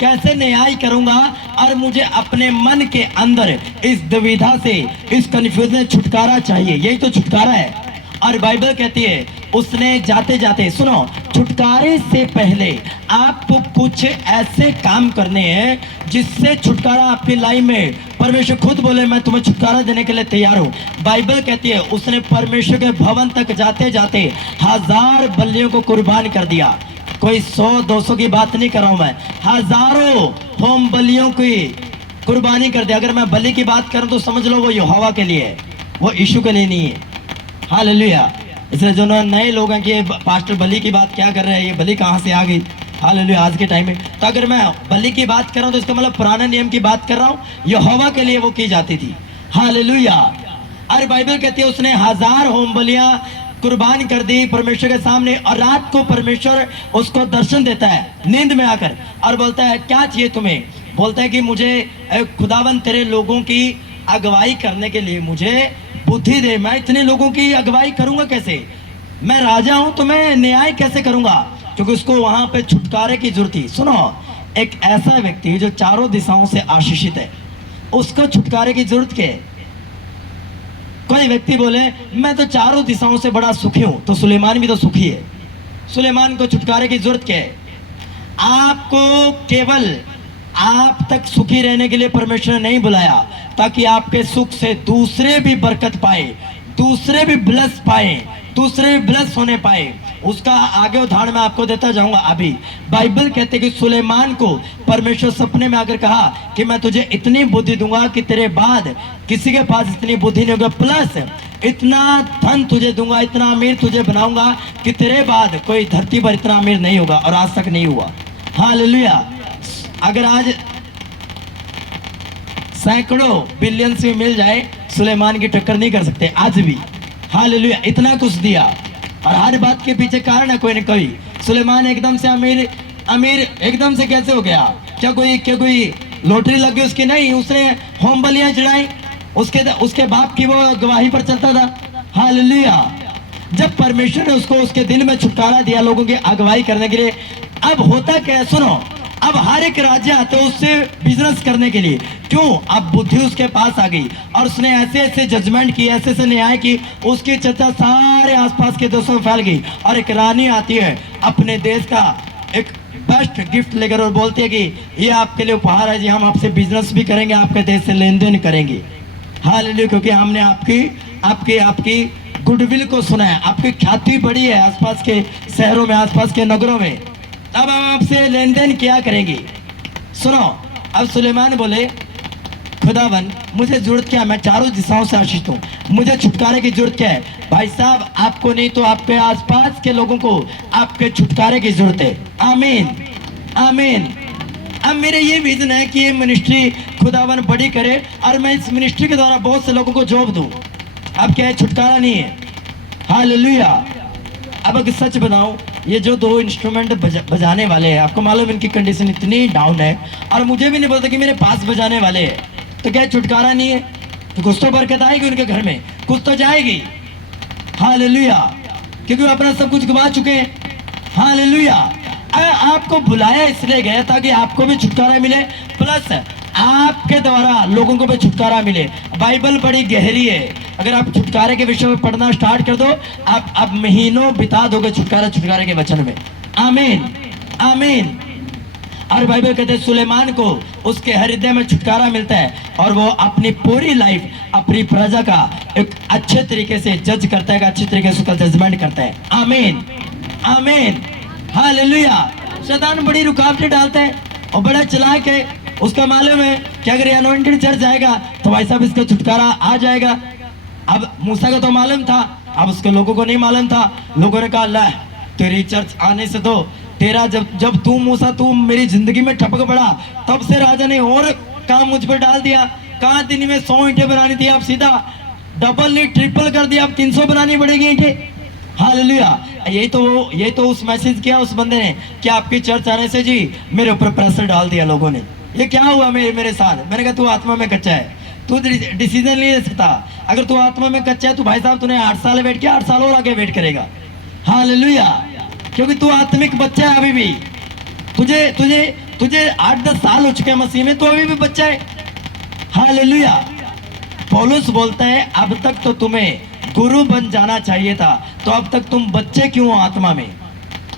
कैसे न्याय करूंगा, और मुझे अपने मन के अंदर इस दुविधा से, इस कंफ्यूजन से छुटकारा चाहिए। यही तो छुटकारा है। और बाइबल कहती है उसने जाते जाते, सुनो, छुटकारे से पहले आपको कुछ ऐसे काम करने हैं जिससे छुटकारा आपकी लाइफ में, परमेश्वर खुद बोले मैं तुम्हें छुटकारा देने के लिए तैयार हूं। बाइबल कहती है उसने परमेश्वर के भवन तक जाते जाते 1000 बलियों को कुर्बान कर दिया। कोई 100-200 की बात नहीं कर रहा हूं मैं, हजारों होम बलियों की कुर्बानी कर दिया। अगर मैं बलि की बात करूं तो समझ लो वो यहोवा के लिए है, वो यीशु के लिए नहीं है। हालेलुया। इसलिए जो नए लोग हैं कि ये पास्टर बलि की बात क्या कर रहे हैं, ये बलि कहाँ से आ गई, हालेलुया, आज के टाइम में। तो अगर मैं बलि की बात कर रहा हूँ तो इसका मतलब पुराने नियम की बात कर रहा हूँ, यहोवा के लिए वो की जाती थी। हालेलुया। और बाइबल कहती है उसने 1000 होम बलियां कुर्बान कर दी परमेश्वर के सामने। और रात को परमेश्वर उसको दर्शन देता है नींद में आकर, और बोलता है क्या चाहिए तुम्हें। बोलता है कि मुझे खुदावन तेरे लोगों की अगुवाई करने के लिए मुझे बुद्धि दे। मैं इतने लोगों की अगुवाई करूंगा कैसे, मैं राजा हूं तो मैं न्याय कैसे करूंगा, क्योंकि उसको वहां पे छुटकारे की जरूरत थी। सुनो, एक ऐसा व्यक्ति जो चारों दिशाओं से आशीषित है, उसको छुटकारे की जरूरत क्या है। कोई व्यक्ति बोले मैं तो चारों दिशाओं से बड़ा सुखी हूं, तो सुलेमान भी तो सुखी है। सुलेमान को छुटकारे की जरूरत क्या है। आपको केवल आप तक सुखी रहने के लिए परमेश्वर ने नहीं बुलाया, ताकि आपके सुख से दूसरे भी बरकत पाए, दूसरे भी ब्लेस पाए, दूसरे भी ब्लेस होने पाए। उसका आगे उदाहरण मैं आपको देता जाऊंगा। अभी बाइबल कहते कि सुलेमान को परमेश्वर सपने में आकर कहा कि मैं तुझे इतनी बुद्धि दूंगा कि तेरे बाद किसी के पास इतनी बुद्धि नहीं होगी, प्लस इतना धन तुझे दूंगा, इतना अमीर तुझे बनाऊंगा कि तेरे बाद कोई धरती पर इतना अमीर नहीं होगा, और आज तक नहीं हुआ। हालेलुया। अगर आज सैकड़ों बिलियन से मिल जाए, सुलेमान की टक्कर नहीं कर सकते आज भी। हालेलुया। इतना कुछ दिया, और हर बात के पीछे कारण है कोई न कोई। सुलेमान एकदम से अमीर एकदम से कैसे हो गया, क्या कोई लॉटरी लग गई उसकी, नहीं, उसने होम बलियां चढ़ाई, उसके बाप की वो गवाही पर चलता था। हालेलुया। जब परमेश्वर ने उसको उसके दिल में छुटकारा दिया लोगों की अगुवाई करने के लिए, अब होता क्या है, सुनो, अब हर एक राज्य आते उससे बिजनेस करने के लिए। क्यों, अब बुद्धि उसके पास आ गई, और उसने ऐसे ऐसे जजमेंट की, ऐसे ऐसे न्याय की, उसकी चर्चा सारे आसपास के देशों में फैल गई। और एक रानी आती है अपने देश का एक बेस्ट गिफ्ट लेकर, और बोलती है कि ये आपके लिए उपहार है जी, हम आपसे बिजनेस भी करेंगे, आपके देश से लेन देन करेंगे। हालेलुया। क्योंकि हमने आपकी गुडविल को सुना है, आपकी ख्याति बढ़ी है आसपास के शहरों में, आसपास के नगरों में, अब हम आपसे लेन देन क्या करेंगे। सुनो, अब सुलेमान बोले खुदावन मुझे जरूरत क्या है, मैं चारों दिशाओं से आशीष हूँ, मुझे छुटकारे की जरूरत क्या है। भाई साहब, आपको नहीं तो आपके आसपास के लोगों को आपके छुटकारे की जरूरत है। आमीन, आमीन। अब मेरे ये विजन है कि ये मिनिस्ट्री खुदावन बड़ी करे, और मैं इस मिनिस्ट्री के द्वारा बहुत से लोगों को जॉब दूं। अब क्या है, छुटकारा नहीं है। हालेलुया। अब अगर सच बताऊं, ये जो 2 इंस्ट्रूमेंट बजाने वाले हैं, आपको मालूम इनकी कंडीशन इतनी डाउन है, और मुझे भी नहीं पता कि मेरे पास बजाने वाले हैं, तो क्या छुटकारा नहीं है। तो कुछ तो बरकत आएगी उनके घर में, कुछ तो जाएगी। हालेलुया। क्योंकि वो अपना सब कुछ गवा चुके हैं। हालेलुया। आपको बुलाया इसलिए गया ताकि आपको भी छुटकारा मिले, प्लस आपके द्वारा लोगों को भी छुटकारा मिले। बाइबल बड़ी गहरी है, अगर आप छुटकारे के विषय में पढ़ना स्टार्ट कर दो, आप महीनों बिता दोगे छुटकारे के वचन में। आमीन, आमीन। और बाइबल कहते हैं सुलेमान को उसके हृदय में छुटकारा मिलता है, और वो अपनी पूरी लाइफ अपनी प्रजा का एक अच्छे तरीके से जज करता है, अच्छे तरीके से उसका जजमेंट करता है। आमीन, आमीन। हालेलुया। शैतान बड़ी रुकावटें डालता है और बड़ा चालाक है, उसका मालूम है कि अगर अनॉइंटेड चर्च जाएगा तो भाई साहब इसका छुटकारा आ जाएगा। अब मूसा को तो मालूम था, अब उसके लोगों को नहीं मालूम था। लोगों ने कहा अल्लाह तेरी चर्च आने से तो तेरा जब तू मूसा तू मेरी जिंदगी में टपक पड़ा, तब से राजा ने और काम मुझ पर डाल दिया। कहा दिन में 100 ईंटें बनानी थी, अब सीधा डबल नहीं ट्रिपल कर दिया, अब 300 बनानी पड़ेगी ईंटें। हालेलुया। यही तो उस मैसेज किया उस बंदे ने कि आपकी चर्च आने से जी मेरे ऊपर प्रेशर डाल दिया लोगों ने। ये क्या हुआ मेरे साथ। मैंने कहा तू आत्मा में कच्चा है, तू डिसीजन नहीं ले सकता। अगर तू आत्मा में कच्चा है तो भाई साहब तूने 8 साल वेट किया, 8 साल और आगे वेट करेगा। हालेलुया। क्योंकि तू आत्मिक बच्चा है अभी भी। तुझे तुझे तुझे 8-10 साल हो चुके हैं मसीह में, तो अभी भी बच्चा है। हालेलुया। पौलुस बोलता है अब तक तो तुम्हें गुरु बन जाना चाहिए था, तो अब तक तुम बच्चे क्यों हो आत्मा में।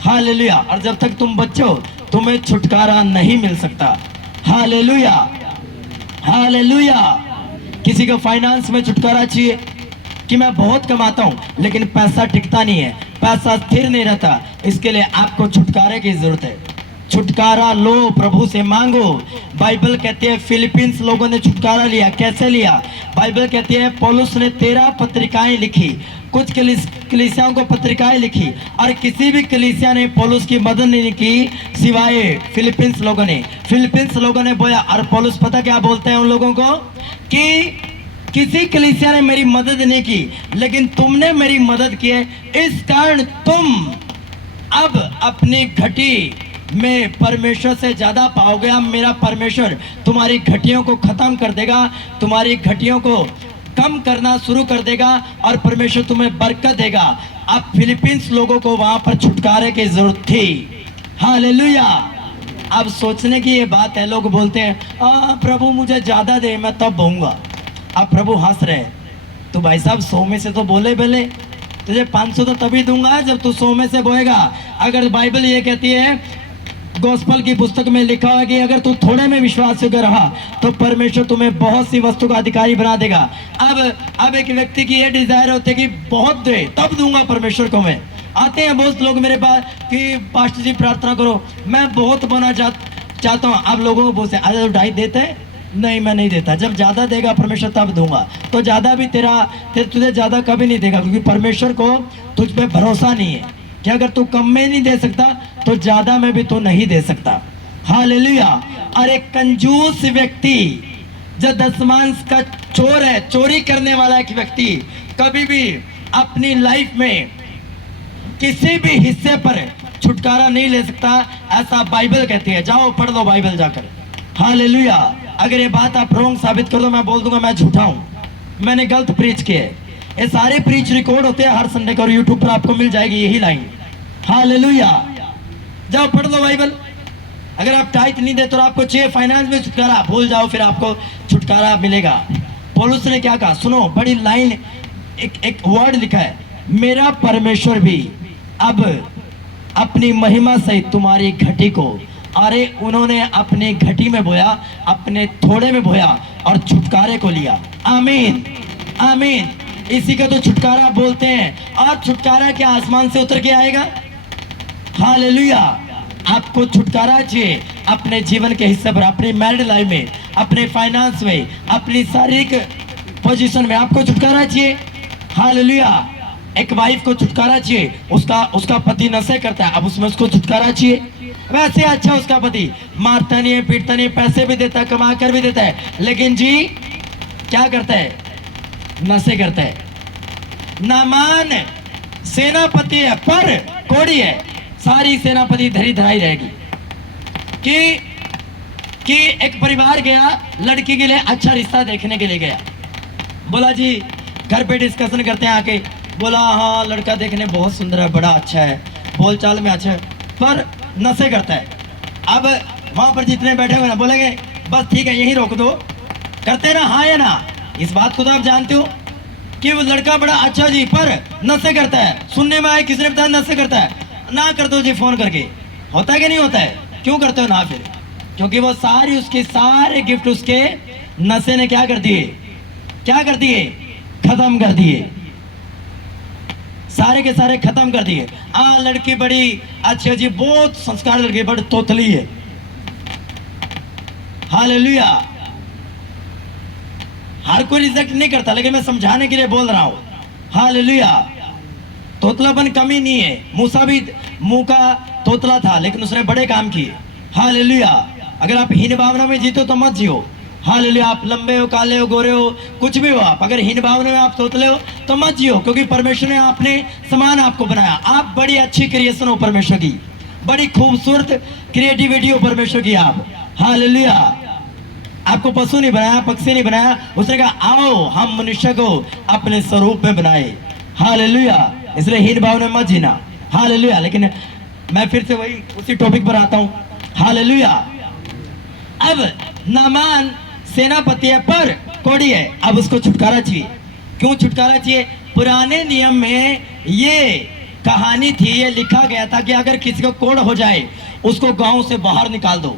हालेलुया। और जब तक तुम बच्चे हो तुम्हें छुटकारा नहीं मिल सकता। Hallelujah, hallelujah. किसी को फाइनेंस में छुटकारा चाहिए कि मैं बहुत कमाता हूं लेकिन पैसा टिकता नहीं है, पैसा स्थिर नहीं रहता, इसके लिए आपको छुटकारे की जरूरत है। छुटकारा लो, प्रभु से मांगो। बाइबल कहती है फिलिपींस लोगों ने छुटकारा लिया। कैसे लिया? बाइबल कहती है पौलुस ने 13 पत्रिकाएं लिखी, कुछ कलीसियाओं को पत्रिकाएं लिखी, और किसी भी कलीसिया ने पौलुस की मदद नहीं की सिवाय फिलिपींस लोगों ने। फिलिपींस लोगों ने बोया, और पौलुस पता क्या बोलते हैं उन लोगों को कि किसी कलीसिया ने मेरी मदद नहीं की लेकिन तुमने मेरी मदद की है, इस कारण तुम अब अपनी घटी में परमेश्वर से ज्यादा पाओगे। अब मेरा परमेश्वर तुम्हारी घटियों को खत्म कर देगा, तुम्हारी घटियों को कम करना शुरू कर देगा, और परमेश्वर तुम्हें बरकत देगा। अब फिलीपींस लोगों को वहां पर छुटकारे की जरूरत थी। हालेलुया। अब सोचने की ये बात है, लोग बोलते हैं प्रभु मुझे ज्यादा दे मैं तब बोऊंगा। अब प्रभु हंस रहे, तो भाई साहब 100 में से तो बोले पहले, तुझे 500 तो तभी दूंगा जब तू 100 में से बोएगा। अगर बाइबल ये कहती है, गॉस्पल की पुस्तक में लिखा हुआ कि अगर तू थोड़े में विश्वास योग्य रहा तो परमेश्वर तुम्हें बहुत सी वस्तु का अधिकारी बना देगा। अब एक व्यक्ति की ये डिजायर होती है कि बहुत दे तब दूंगा परमेश्वर को मैं। आते हैं बहुत लोग मेरे पास कि पास्टर जी प्रार्थना करो, मैं बहुत बना चाहता हूँ। आप लोगों को बोलते हैं अरे 2.5 देते हैं, नहीं मैं नहीं देता, जब ज्यादा देगा परमेश्वर तब दूंगा। तो ज्यादा भी तुझे ज्यादा कभी नहीं देगा, क्योंकि परमेश्वर को तुझ पे भरोसा नहीं है कि अगर तू कम में नहीं दे सकता तो ज्यादा में भी तू नहीं दे सकता। हालेलुया। और एक कंजूस व्यक्ति जो दशमांश का चोर है, चोरी करने वाला एक व्यक्ति कभी भी अपनी लाइफ में किसी भी हिस्से पर छुटकारा नहीं ले सकता, ऐसा बाइबल कहती है। जाओ पढ़ लो बाइबल जाकर। हालेलुया। अगर ये बात आप रॉन्ग साबित कर दो, मैं बोल दूंगा मैं झूठा हूं, मैंने गलत प्रीच किए। ये सारे प्रीच रिकॉर्ड होते हैं हर संडे को, और यूट्यूब पर आपको मिल जाएगी यही लाइन। हालेलुया। जाओ पढ़ लो बाइबल। अगर आप टाइट नहीं देते तो आपको चाहिए फाइनेंस में छुटकारा, भूल जाओ, फिर आपको छुटकारा मिलेगा। पौलुस ने क्या कहा सुनो, बड़ी लाइन, एक वर्ड लिखा है, मेरा परमेश्वर भी अब अपनी महिमा सहित तुम्हारी घटी को। अरे उन्होंने अपनी घटी में बोया, अपने थोड़े में बोया और छुटकारे को लिया। आमीन, आमीन। इसी का तो छुटकारा बोलते हैं। और छुटकारा क्या आसमान से उतर के आएगा? हालेलुया। आपको छुटकारा चाहिए अपने जीवन के हिस्से पर, अपनी मैरिड लाइफ में, अपने फाइनेंस में, अपनी शारीरिक पोजीशन में आपको छुटकारा चाहिए। हालेलुया। एक वाइफ को छुटकारा चाहिए, उसका पति नशे करता है, अब उसमें उसको छुटकारा चाहिए। वैसे अच्छा उसका पति मारता नहीं है, पीटता नहीं, पैसे भी देता है, कमा कर भी देता है, लेकिन जी क्या करता है? नशे करता है। नामान सेनापति है पर कोड़ी है, सारी सेनापति धरी धराई रहेगी। कि एक परिवार गया लड़की के लिए अच्छा रिश्ता देखने के लिए गया, बोला जी घर पे डिस्कशन करते हैं आके, बोला हाँ लड़का देखने बहुत सुंदर है, बड़ा अच्छा है, बोलचाल में अच्छा है, पर नशे करता है। अब वहां पर जितने बैठे हुए ना बोलेंगे बस ठीक है यही रोक दो, करते ना हाँ या ना? इस बात को तो आप जानते हो कि वो लड़का बड़ा अच्छा जी पर नशे करता है। सुनने में आए किसी ने बताया नशे करता है, ना कर दो जी फोन करके। होता है कि नहीं होता है? क्यों करते हो ना? फिर क्योंकि वो उसके सारे गिफ्ट उसके नशे ने क्या कर दिए? क्या कर दिए? खत्म कर दिए, सारे के सारे खत्म कर दिए। लड़की बड़ी अच्छी जी, बहुत संस्कार लड़की, बड़ी तोतली है। हालेलुया। हर कोई रिजेक्ट नहीं करता, लेकिन मैं समझाने के लिए बोल रहा हूं। हालेलुया। तोतलापन कमी नहीं है। मूसा भी मुंह का तोतला था, लेकिन उसने बड़े काम किए। हालेलुया। अगर आप हीन भावना में जीते हो तो मत जियो। हालेलुया। आप लंबे हो, काले हो, गोरे हो, कुछ भी हो, आप अगर हीन भावना में आप तोतले हो तो मत जियो, क्योंकि परमेश्वर ने आपने समान आपको बनाया। आप बड़ी अच्छी क्रिएशन हो परमेश्वर की, बड़ी खूबसूरत क्रिएटिविटी हो परमेश्वर की आप। हालेलुया। आपको पशु नहीं बनाया, पक्षी नहीं बनाया, उसने कहा आओ हम मनुष्य को अपने स्वरूप में बनाए। हालेलुया। इसलिए हीन भावना में मत जीना। हालेलुया। लेकिन मैं फिर से वही उसी टॉपिक पर आता हूं। हालेलुया। अब नामान सेनापति है पर कोढ़ी है, अब उसको छुटकारा चाहिए। क्यों छुटकारा चाहिए? पुराने नियम में ये कहानी थी, ये लिखा गया था कि अगर किसी को कोढ़ हो जाए उसको गांव से बाहर निकाल दो।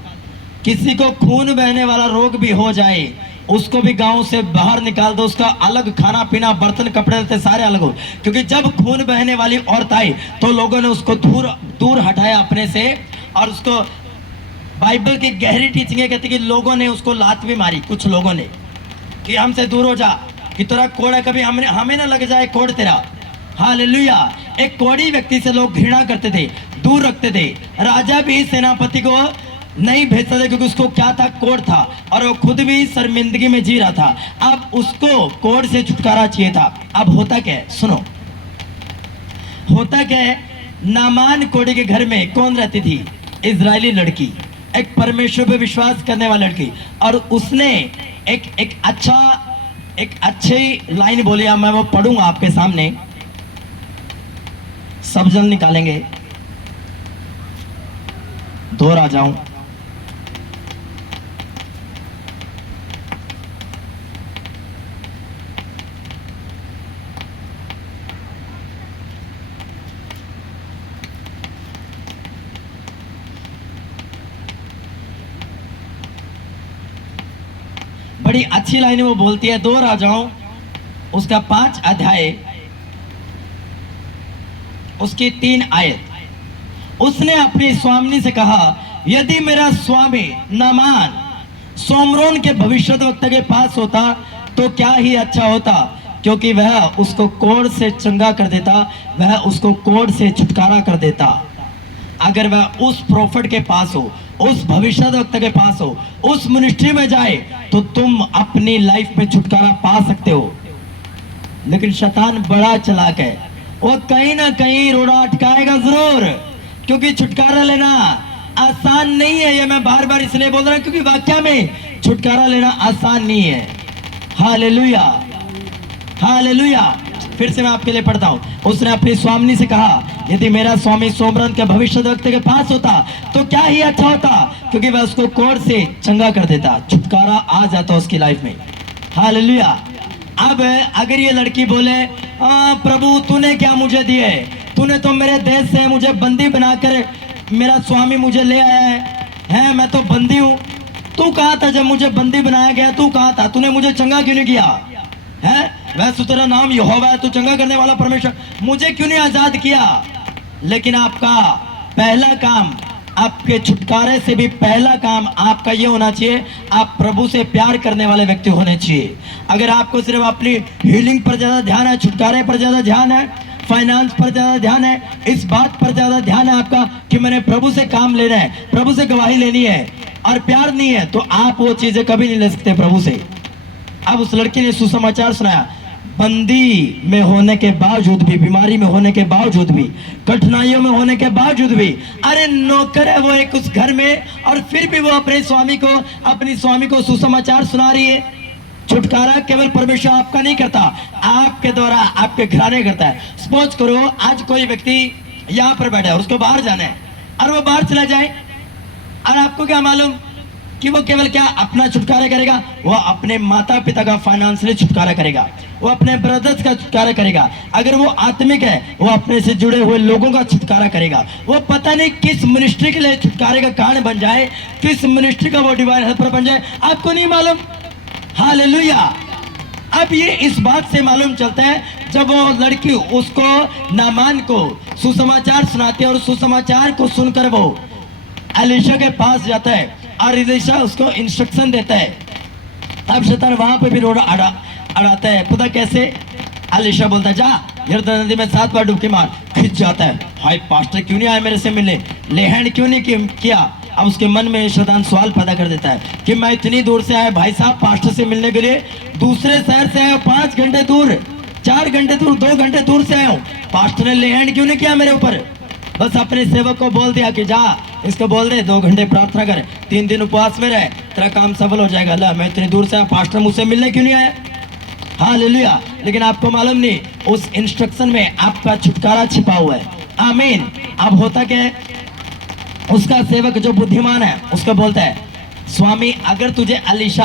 किसी को खून बहने वाला रोग भी हो जाए उसको भी गांव से बाहर निकाल दो। उसका अलग खाना पीना बर्तन कपड़े रहते सारे अलग हो, क्योंकि जब खून बहने वाली औरत आई तो लोगों ने उसको दूर दूर हटाया अपने से। और उसको बाइबल की गहरी टीचिंग है, कहती कि लोगों ने उसको लात भी मारी, कुछ लोगों ने, कि हमसे दूर हो जा, कि तेरा कोड़ है, कभी हमें ना लग जाए कोड़ तेरा। हालेलुया। एक कोढ़ी व्यक्ति से लोग घृणा करते थे, दूर रखते थे। राजा भी सेनापति को नहीं भेजता था, क्योंकि उसको क्या था? कोढ़ था, और वो खुद भी शर्मिंदगी में जी रहा था। अब उसको कोढ़ से छुटकारा चाहिए था। अब होता क्या है, सुनो, होता क्या है, नामान कोढ़ी के घर में कौन रहती थी? इजरायली लड़की, एक परमेश्वर पे विश्वास करने वाली लड़की। और उसने एक अच्छी लाइन बोली, मैं वो पढ़ूंगा आपके सामने, सब जन निकालेंगे, दोहरा जाऊं। बड़ी अच्छी लाइन वो बोलती है, 2 राजाओं उसका 5 अध्याय उसकी 3 आयत। उसने अपनी स्वामिनी से कहा, यदि मेरा स्वामी नामान सोमरोन के भविष्यद्वक्ता के पास होता तो क्या ही अच्छा होता, क्योंकि वह उसको कोढ़ से चंगा कर देता, वह उसको कोढ़ से छुटकारा कर देता। अगर वह उस प्रॉफिट के पास हो, उस भविष्यद्वक्ता के पास हो, उस मिनिस्ट्री में जाए, तो तुम अपनी लाइफ में छुटकारा पा सकते हो। लेकिन शैतान बड़ा चालाक है, वो कहीं ना कहीं रोड़ा अटकाएगा जरूर, क्योंकि छुटकारा लेना आसान नहीं है। ये मैं बार बार इसलिए बोल रहा हूं क्योंकि वाक्य में छुटकारा लेना आसान नहीं है। Hallelujah, hallelujah. फिर से मैं आपके लिए पढ़ता हूं। उसने अपनी स्वामिनी से कहा, यदि मेरा स्वामी सोमरन के भविष्यद्वक्ता के पास होता तो क्या ही अच्छा होता, क्योंकि वह उसको कोढ़ से चंगा कर देता, छुटकारा आ जाता उसकी लाइफ में। हालेलुया। अब अगर ये लड़की बोले, प्रभु तूने क्या मुझे दिए, तूने तो मेरे देश से मुझे बंदी बनाकर मेरा स्वामी मुझे ले आया है, मैं तो बंदी हूँ। तू कहाँ था जब मुझे बंदी बनाया गया? तू कहाँ था? तूने मुझे चंगा क्यों नहीं किया है? वैसे तेरा नाम यहोवा है, तू चंगा करने वाला परमेश्वर, मुझे क्यों नहीं आजाद किया? लेकिन आपका पहला काम, आपके छुटकारे से भी पहला काम आपका ये होना चाहिए, आप प्रभु से प्यार करने वाले व्यक्ति होने चाहिए। अगर आपको सिर्फ अपनी हीलिंग पर ज्यादा ध्यान है, छुटकारे पर ज्यादा ध्यान है, फाइनेंस पर ज्यादा ध्यान है, इस बात पर ज्यादा ध्यान है आपका कि मैंने प्रभु से काम लेना है, प्रभु से गवाही लेनी है, और प्यार नहीं है, तो आप वो चीजें कभी नहीं ले सकते प्रभु से। अब उस लड़की ने सुसमाचार सुनाया, बंदी में होने के बावजूद भी, बीमारी में होने के बावजूद भी, कठिनाइयों में होने के बावजूद भी, अरे नौकर है वो एक उस घर में, और फिर भी वो अपने स्वामी को, अपनी स्वामी को सुसमाचार सुना रही है। छुटकारा केवल परमेश्वर आपका नहीं करता, आपके द्वारा आपके घराने करता है। सपोज करो आज कोई व्यक्ति यहाँ पर बैठा है, उसको बाहर जाना है, और वो बाहर चला जाए, और आपको क्या मालूम कि वो केवल क्या अपना छुटकारा करेगा? वो अपने माता पिता का फाइनेंशियली छुटकारा करेगा, वो अपने ब्रदर्स का छुटकारा करेगा। अगर वो आत्मिक है, वो अपने से जुड़े हुए लोगों का छुटकारा करेगा। वो पता नहीं किस मिनिस्ट्री के लिए छुटकारे का कारण बन जाए, किस मिनिस्ट्री का वो डिवाइन हेल्पर बन जाए, आपको नहीं मालूम। हालेलुया। अब ये इस बात से मालूम चलता है, जब वो लड़की उसको नामान को सुसमाचार सुनाती है, और सुसमाचार को सुनकर वो एलीशा के पास जाता है, और एलीशा उसको इंस्ट्रक्शन देता है। अब शैतान वहां पे भी रोड़ा अड़ाता है। पता कैसे? एलीशा बोलता है, जा यरदन नदी में 7 बार डुबकी मार। खिंच जाता है, हाय पास्टर क्यों नहीं आए मेरे से मिलने, लेहैंड क्यों नहीं किया? अब उसके मन में शैतान सवाल पैदा कर देता है कि मैं इतनी दूर से आया भाई साहब पास्टर से मिलने के लिए, दूसरे शहर से आया, 5 घंटे दूर, 4 घंटे दूर, 2 घंटे दूर से आया हूँ, पास्टर ने लेहैंड क्यों नहीं किया मेरे ऊपर? बस अपने सेवक को बोल दिया कि जा इसको बोल दे 2 घंटे प्रार्थना करे, 3 दिन उपवास में रहे, तेरा काम सफल हो जाएगा। ला मैं इतनी दूर से आया, पास्टर मुझसे मिलने क्यों नहीं आया? हालेलुया। लेकिन आपको मालूम नहीं, उस इंस्ट्रक्शन में आपका छुटकारा छिपा हुआ है। आमीन। अब होता क्या है, उसका सेवक जो बुद्धिमान है उसको बोलता है, स्वामी अगर तुझे अलीशा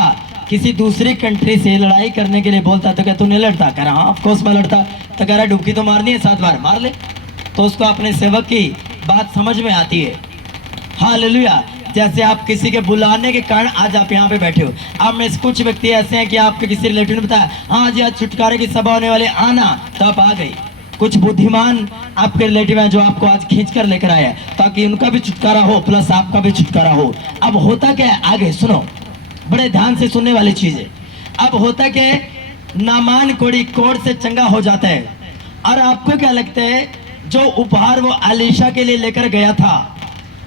किसी दूसरी कंट्री से लड़ाई करने के लिए बोलता तो क्या तू नहीं लड़ता? कह रहा हाँ ऑफ कोर्स मैं लड़ता। तो कह रहा डुबकी तो मारनी है 7 बार, मार ले। तो उसको अपने सेवक की बात समझ में आती है। हालेलुया। जैसे आप किसी के बुलाने के कारण आज आप यहाँ पे बैठे हो। आप में से कुछ व्यक्ति ऐसे हैं कि आपके किसी रिलेटिव ने बताया हाँ जी आज छुटकारे की सभा होने वाली, आना, तो आप आ गई। कुछ बुद्धिमान आपके रिलेटिव हैं जो आपको आज खींच कर लेकर आए हैं ताकि उनका भी छुटकारा हो प्लस आपका भी छुटकारा हो। अब होता क्या है, आगे सुनो, बड़े ध्यान से सुनने वाली चीज है। अब होता क्या है, नामान कोड़ी कोड़ से चंगा हो जाता है। और आपको क्या लगता है, जो उपहार वो अलीशा के लिए लेकर गया था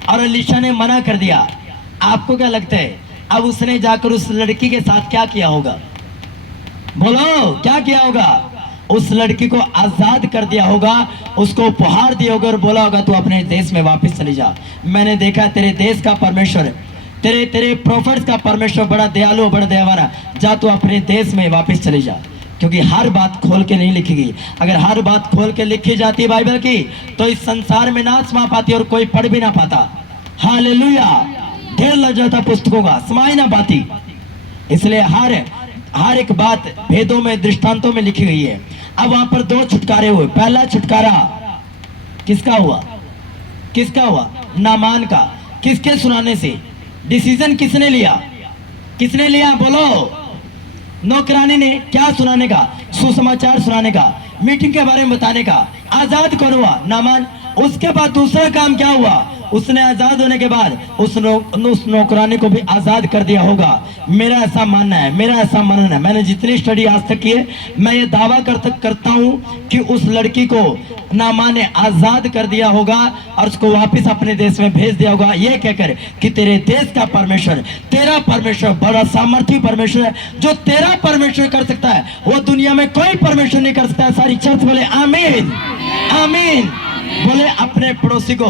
और अलीशा ने मना कर दिया, आपको क्या लगता है अब उसने जाकर उस लड़की के साथ क्या किया होगा? बोलो क्या किया होगा? उस लड़की को आजाद कर दिया होगा, उसको उपहार दिया होगा और बोला होगा तू अपने देश में वापस चली जा। मैंने देखा तेरे देश का परमेश्वर, तेरे प्रोफेट्स का परमेश्वर बड़ा दयालु, बड़ा दयावान, जा तू अपने देश में वापस चली जा। क्योंकि हर बात खोल के नहीं लिखी गई। अगर हर बात खोल के लिखी जाती है बाइबल की तो इस संसार में ना समा पाती और कोई पढ़ भी ना पाता। हालेलुया। ढेर लग जाता पुस्तकों का, समाई ना पाती। इसलिए हर एक बात भेदों में, दृष्टांतों में लिखी गई है। अब वहां पर 2 छुटकारे हुए। पहला छुटकारा किसका हुआ? किसका हुआ? नामान का। किसके सुनाने से? डिसीजन किसने लिया? किसने लिया? बोलो। नौकरानी ने। क्या सुनाने का? सुसमाचार सुनाने का, मीटिंग के बारे में बताने का। आजाद कौन हुआ? नामान। उसके बाद दूसरा काम क्या हुआ? उसने आजाद होने के बाद उस नौकरानी को भी आजाद कर दिया होगा। मेरा ऐसा मानना है, मेरा ऐसा मानना है, मैंने जितनी स्टडी आज तक की है, मैं ये दावा करता हूं कि उस लड़की को नामान ने आजाद कर दिया होगा और उसको वापस अपने देश में भेज दिया होगा, ये कहकर कि तेरे देश का परमेश्वर, तेरा परमेश्वर बड़ा सामर्थी परमेश्वर है। जो तेरा परमेश्वर कर सकता है वो दुनिया में कोई परमेश्वर नहीं कर सकता है। सारी चर्च बोले आमीन, आमीन। बोले अपने पड़ोसी को,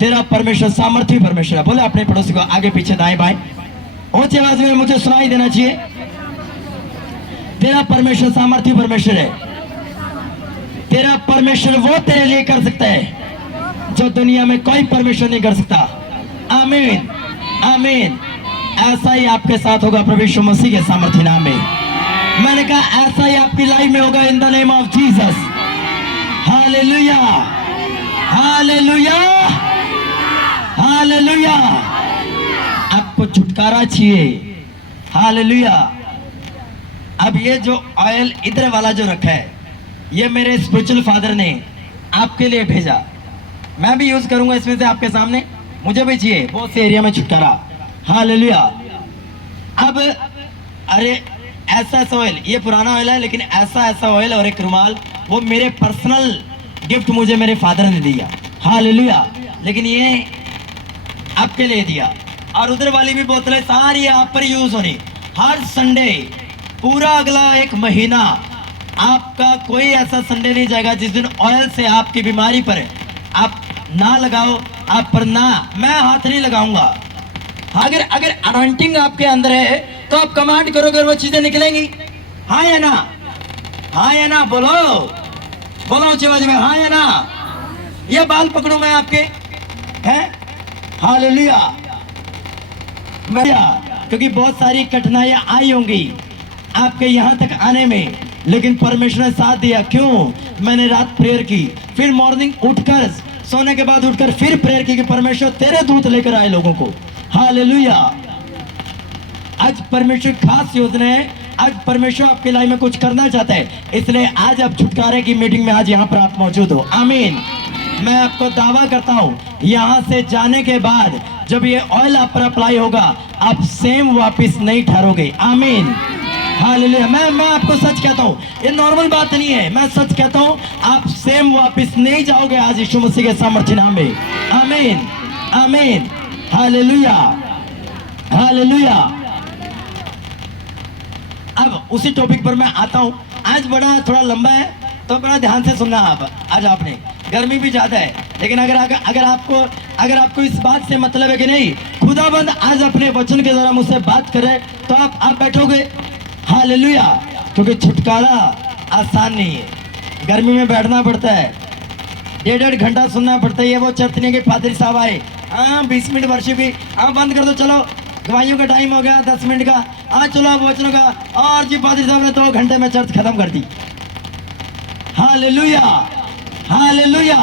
तेरा परमेश्वर सामर्थी परमेश्वर है। बोले अपने पड़ोसी को, आगे पीछे दाएं बाएं ऊंची आवाज में मुझे सुनाई देना चाहिए। तेरा परमेश्वर सामर्थी परमेश्वर है। तेरा परमेश्वर वो तेरे लिए कर सकता है जो दुनिया में कोई परमेश्वर नहीं कर सकता। आमीन, आमीन। ऐसा ही आपके साथ होगा प्रभु यीशु मसीह के सामर्थी नाम में। मैंने कहा ऐसा ही आपकी लाइफ में होगा in the name of Jesus. Hallelujah, hallelujah, hallelujah. आपको छुटकारा चाहिए। हालेलुया। अब ये जो ऑयल इधर वाला जो रखा है, ये मेरे स्पिरिचुअल फादर ने आपके लिए भेजा। मैं भी यूज करूंगा इसमें से आपके सामने। मुझे भी चाहिए बहुत से एरिया में छुटकारा। हालेलुया। अब अरे ऐसा ऑयल, ये पुराना ऑयल है लेकिन ऐसा ऑयल और एक रुमाल, वो मेरे पर्सनल गिफ्ट मुझे मेरे फादर ने दिया। हालेलुया। लेकिन ये आपके लिए दिया। और उधर वाली भी बोतलें सारी आप पर यूज होनी। हर संडे पूरा अगला 1 महीना आपका कोई ऐसा संडे नहीं जाएगा जिस दिन ऑयल से आपकी बीमारी पर आप ना लगाओ, आप पर ना मैं हाथ नहीं लगाऊंगा। अगर अनॉइंटिंग आपके अंदर है तो आप कमांड करोगे वो चीजें निकलेंगी। हाँ या ना? हाँ या ना? बोलो, बोलो ऊंची आवाज में, हाँ या ना? ये बाल पकड़ू मैं आपके, हैं? हालेलुया। क्योंकि बहुत सारी कठिनाइयां आई होंगी आपके यहाँ तक आने में, लेकिन परमेश्वर ने साथ दिया। क्यों? मैंने रात प्रेयर की, फिर मॉर्निंग उठकर, सोने के बाद उठकर फिर प्रेयर की कि परमेश्वर तेरे दूत लेकर आए लोगों को। हालेलुया। आज परमेश्वर खास योजना है। आज परमेश्वर आपके लाइफ में कुछ करना चाहता है, इसलिए आज आप छुटकारे की मीटिंग में आज यहाँ पर आप मौजूद हो। आमीन। मैं आपको दावा करता हूँ यहाँ से जाने के बाद जब ये ऑयल आप पर अप्लाई होगा आप सेम वापस नहीं ठहरोगे। आमीन, हालेलुया। मैं आपको सच कहता हूँ, ये नॉर्मल बात नहीं है, मैं सच कहता हूँ आप सेम वापस नहीं जाओगे आज यीशु मसीह के सामर्थ्य नाम में। आमीन, आमीन, हालेलुया, हालेलुया। अब उसी टॉपिक पर मैं आता हूँ। आज बड़ा थोड़ा लंबा है तो बड़ा ध्यान से सुनना। आप आज आपने, गर्मी भी ज्यादा है, लेकिन अगर आपको इस बात से मतलब है कि नहीं खुदाबंद आज अपने वचन के द्वारा मुझसे बात करे तो आप बैठोगे। हालेलुया। क्योंकि छुटकारा आसान नहीं है। गर्मी में बैठना पड़ता है, 1.5 घंटा सुनना पड़ता है। ये वो चर्च नहीं कि पादरी साहब आए हाँ 20 मिनट वर्शिप भी, हाँ बंद कर दो, चलो गवाहियों का टाइम हो गया 10 मिनट का, हाँ चलो अब वचनों का, और जी पादरी साहब ने 2 घंटे में चर्च खत्म कर दी। Hallelujah, hallelujah.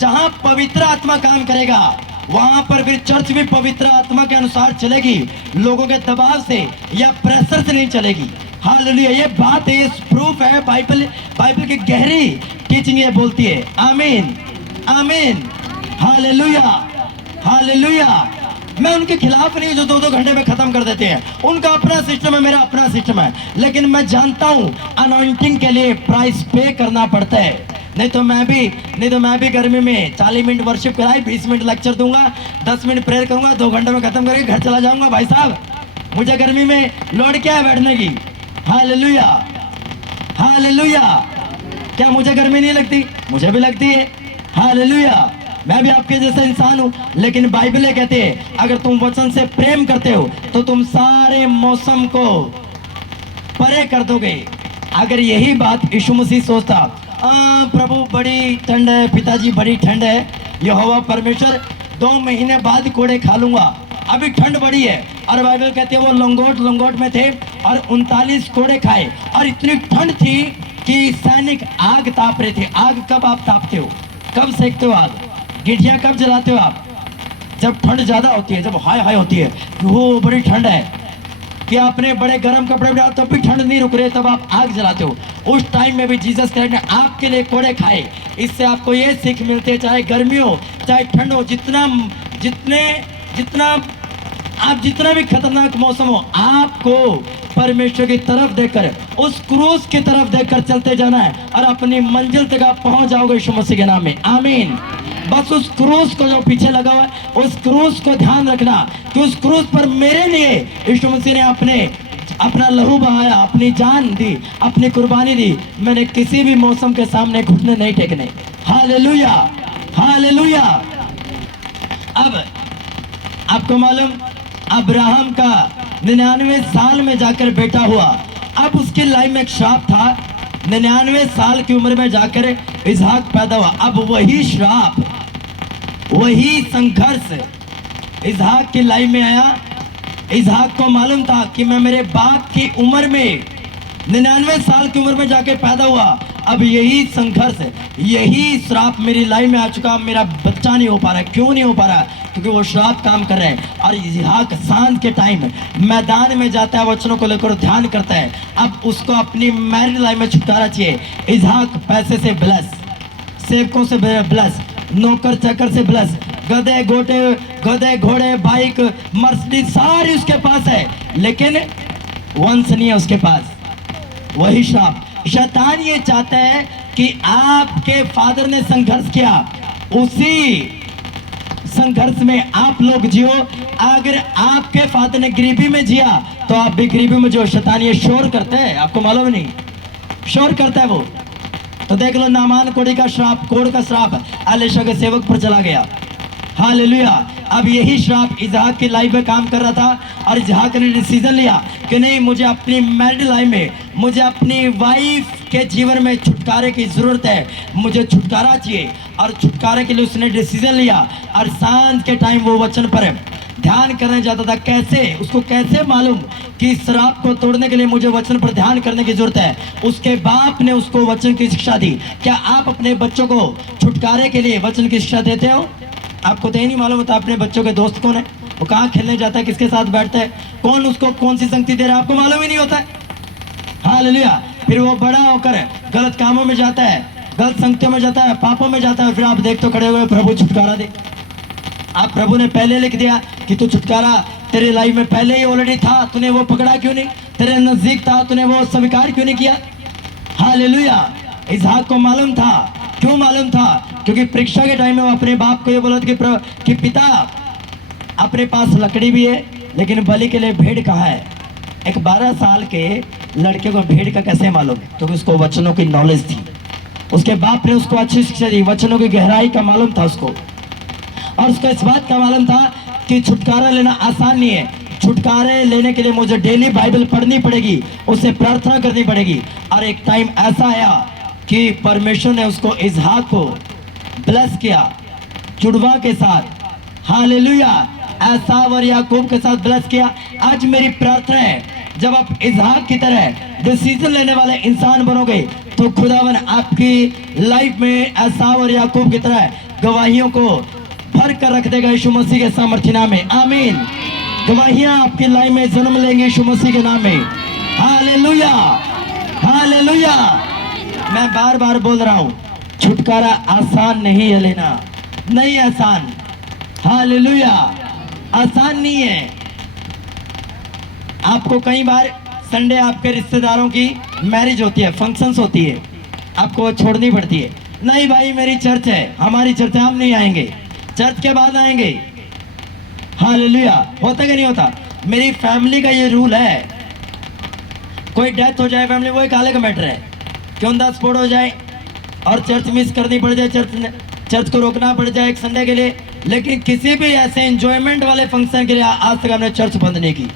जहां पवित्र आत्मा काम करेगा वहां पर फिर चर्च भी पवित्र आत्मा के अनुसार चलेगी, लोगों के दबाव से या प्रेशर से नहीं चलेगी। हालेलुया, ये बात है, ये प्रूफ है, बाइबल की गहरी टीचिंग ये बोलती है। आमीन, आमीन, हालेलुया, हालेलुया। मैं उनके खिलाफ नहीं जो 2-2 घंटे में खत्म कर देते हैं, उनका अपना सिस्टम है, मेरा अपना सिस्टम है, लेकिन मैं जानता हूं अनॉइंटिंग के लिए प्राइस पे करना पड़ता है। नहीं तो मैं भी गर्मी में 40 मिनट वर्शिप कराई, 20 मिनट लेक्चर दूंगा, 10 मिनट प्रेयर करूंगा, 2 घंटे में खत्म करके घर चला जाऊंगा। भाई साहब, मुझे गर्मी में लोड क्या है बैठने की? Hallelujah, hallelujah. क्या मुझे गर्मी नहीं लगती? मुझे भी लगती है। हालेलुया, मैं भी आपके जैसा इंसान हूं, लेकिन बाइबल कहते हैं अगर तुम वचन से प्रेम करते हो तो तुम सारे मौसम को परे कर दोगे। अगर यही बात यीशु मसीह सोचता, प्रभु बड़ी ठंड है, पिताजी बड़ी ठंड है, यहोवा परमेश्वर 2 महीने बाद कोड़े खा लूंगा, अभी ठंड बड़ी है। और बाइबल कहते हैं वो लंगोट में थे और 39 कोड़े खाए, और इतनी ठंड थी कि सैनिक आग ताप रहे थे। आग कब आप तापते हो? कब सेकते हो आग? गिठिया कब जलाते हो आप? जब ठंड ज्यादा होती है, जब हाई होती है, वो बड़ी ठंड है कि आपने बड़े गर्म कपड़े डाल तब भी ठंड नहीं रुक रहे, तब आप आग जलाते हो। उस टाइम में भी जीसस क्राइस्ट ने आपके लिए कोड़े खाए। इससे आपको ये सीख मिलती है, चाहे गर्मी हो चाहे ठंड हो, जितना भी खतरनाक मौसम हो, आपको परमेश्वर की तरफ देखकर, उस क्रूस की तरफ देखकर चलते जाना है और अपनी मंजिल तक आप पहुंच जाओगे यीशु मसीह के नाम में। आमीन। बस उस क्रूस को जो पीछे लगा हुआ है, उस क्रूस को ध्यान रखना कि उस क्रूस पर मेरे लिए यीशु मसीह ने अपना लहू बहाया, अपनी जान दी, अपनी कुर्बानी दी। मैंने किसी भी मौसम के सामने घुटने नहीं टेकने। Hallelujah, hallelujah. अब आपको मालूम, अब्राहम का 99 साल में जाकर बेटा हुआ। अब उसकी लाइफ में एक श्राप था, 99 साल की उम्र में जाकर इसहाक पैदा हुआ। अब वही श्राप, वही संघर्ष इसहाक की लाइफ में आया। इसहाक को मालूम था कि मैं मेरे बाप की उम्र में 99 साल की उम्र में जाके पैदा हुआ। अब यही संघर्ष, यही श्राप मेरी लाइफ में आ चुका। मेरा बच्चा नहीं हो पा रहा है। क्यों नहीं हो पा रहा? क्योंकि वो श्राप काम कर रहे हैं। और इसहाक सांझ के टाइम मैदान में जाता है, वचनों को लेकर ध्यान करता है। अब उसको अपनी मैरिड लाइफ में छुटकारा चाहिए। इसहाक पैसे से ब्लस, सेवकों से ब्लस, नौकर चाकर से ब्लस, गधे घोड़े बाइक मर्सिडीज सारी उसके पास है, लेकिन वंश नहीं है उसके पास। वही श्राप। शैतान ये चाहता है कि आपके फादर ने संघर्ष किया, उसी संघर्ष में आप लोग जियो। अगर आपके फादर ने गरीबी में जिया तो आप भी गरीबी में जियो। शैतान ये शोर करता है, आपको मालूम नहीं? शोर करता है वो। तो देख लो, नामान कोड़ी का श्राप, कोड़ का श्राप एलीशा के सेवक पर चला गया। हालेलुया। अब यही श्राप इसहाक की लाइफ में काम कर रहा था, और इसहाक ने डिसीजन लिया कि नहीं, मुझे अपनी मैरिड लाइफ में, मुझे अपनी वाइफ के जीवन में छुटकारे की जरूरत है, मुझे छुटकारा चाहिए। और छुटकारे के लिए उसने डिसीजन लिया, और सांझ के टाइम वो वचन पर ध्यान करने जाता था। कैसे? उसको कैसे मालूम कि श्राप को तोड़ने के लिए मुझे वचन पर ध्यान करने की जरूरत है? उसके बाप ने उसको वचन की शिक्षा दी। क्या आप अपने बच्चों को छुटकारे के लिए वचन की शिक्षा देते हो? आपको तो ये नहीं मालूम होता अपने बच्चों के दोस्त कौन है, वो कहाँ खेलने जाता है, किसके साथ बैठता है, कौन उसको कौन सी संगति दे रहा है, आपको मालूम ही नहीं होता है। हालेलुया। फिर वो बड़ा होकर गलत कामों में जाता है, गलत संगतियों में जाता है, पापों में जाता है। फिर आप देख तो खड़े हुए, प्रभु छुटकारा दे। आप प्रभु ने पहले लिख दिया कि तू छुटकारा तेरे लाइफ में पहले ही ऑलरेडी था, तूने वो पकड़ा क्यों नहीं? तेरे नजदीक था, तूने वो स्वीकार क्यों नहीं किया? हालेलुया। इसहाक को मालूम था। क्यों मालूम था? क्योंकि परीक्षा के टाइम में वो अपने बाप को ये बोला कि पिता, अपने पास लकड़ी भी है, लेकिन बलि के लिए भेड़ कहाँ है? एक 12 साल के लड़के को भेड़ का कैसे मालूम? क्योंकि उसको वचनों की नॉलेज थी। उसके बाप ने उसको अच्छी शिक्षा दी, वचनों की गहराई का मालूम था उसको। और उसको इस बात का मालूम था कि छुटकारा लेना आसान नहीं है। छुटकारे लेने के लिए मुझे डेली बाइबल पढ़नी पड़ेगी, उससे प्रार्थना करनी पड़ेगी। और एक टाइम ऐसा आया कि परमेश्वर ने उसको इसहाक को ब्लेस किया जुड़वा के साथ। हालेलुया। एसाव और याकूब के साथ ब्लेस किया। आज मेरी प्रार्थना है, जब आप इसहाक की तरह डिसीजन लेने वाले इंसान बनोगे तो खुदावन आपकी लाइफ में एसाव और याकूब की तरह गवाहियों को भर कर रख देगा यीशु मसीह के सामर्थ्य नाम में। आमीन। गवाहियां आपकी लाइफ में जन्म लेंगे यीशु मसीह के नाम में। Hallelujah, hallelujah. मैं बार बार बोल रहा हूं, छुटकारा आसान नहीं है लेना, नहीं आसान। हालेलुया, आसान नहीं है। आपको कई बार संडे आपके रिश्तेदारों की मैरिज होती है, फंक्शंस होती है, आपको छोड़नी पड़ती है। नहीं भाई, मेरी चर्च है, हमारी चर्च है, हम नहीं आएंगे, चर्च के बाद आएंगे। हालेलुया। होता कि नहीं होता? मेरी फैमिली का ये रूल है, कोई डेथ हो जाए फैमिली, वो एक अलग मैटर है, क्यों द स्पॉट हो जाए और चर्च मिस करनी पड़ जाए, चर्च को रोकना पड़ जाए एक संडे के लिए, लेकिन किसी भी ऐसे एंजॉयमेंट वाले फंक्शन के लिए आज तक हमने चर्च बंद नहीं की।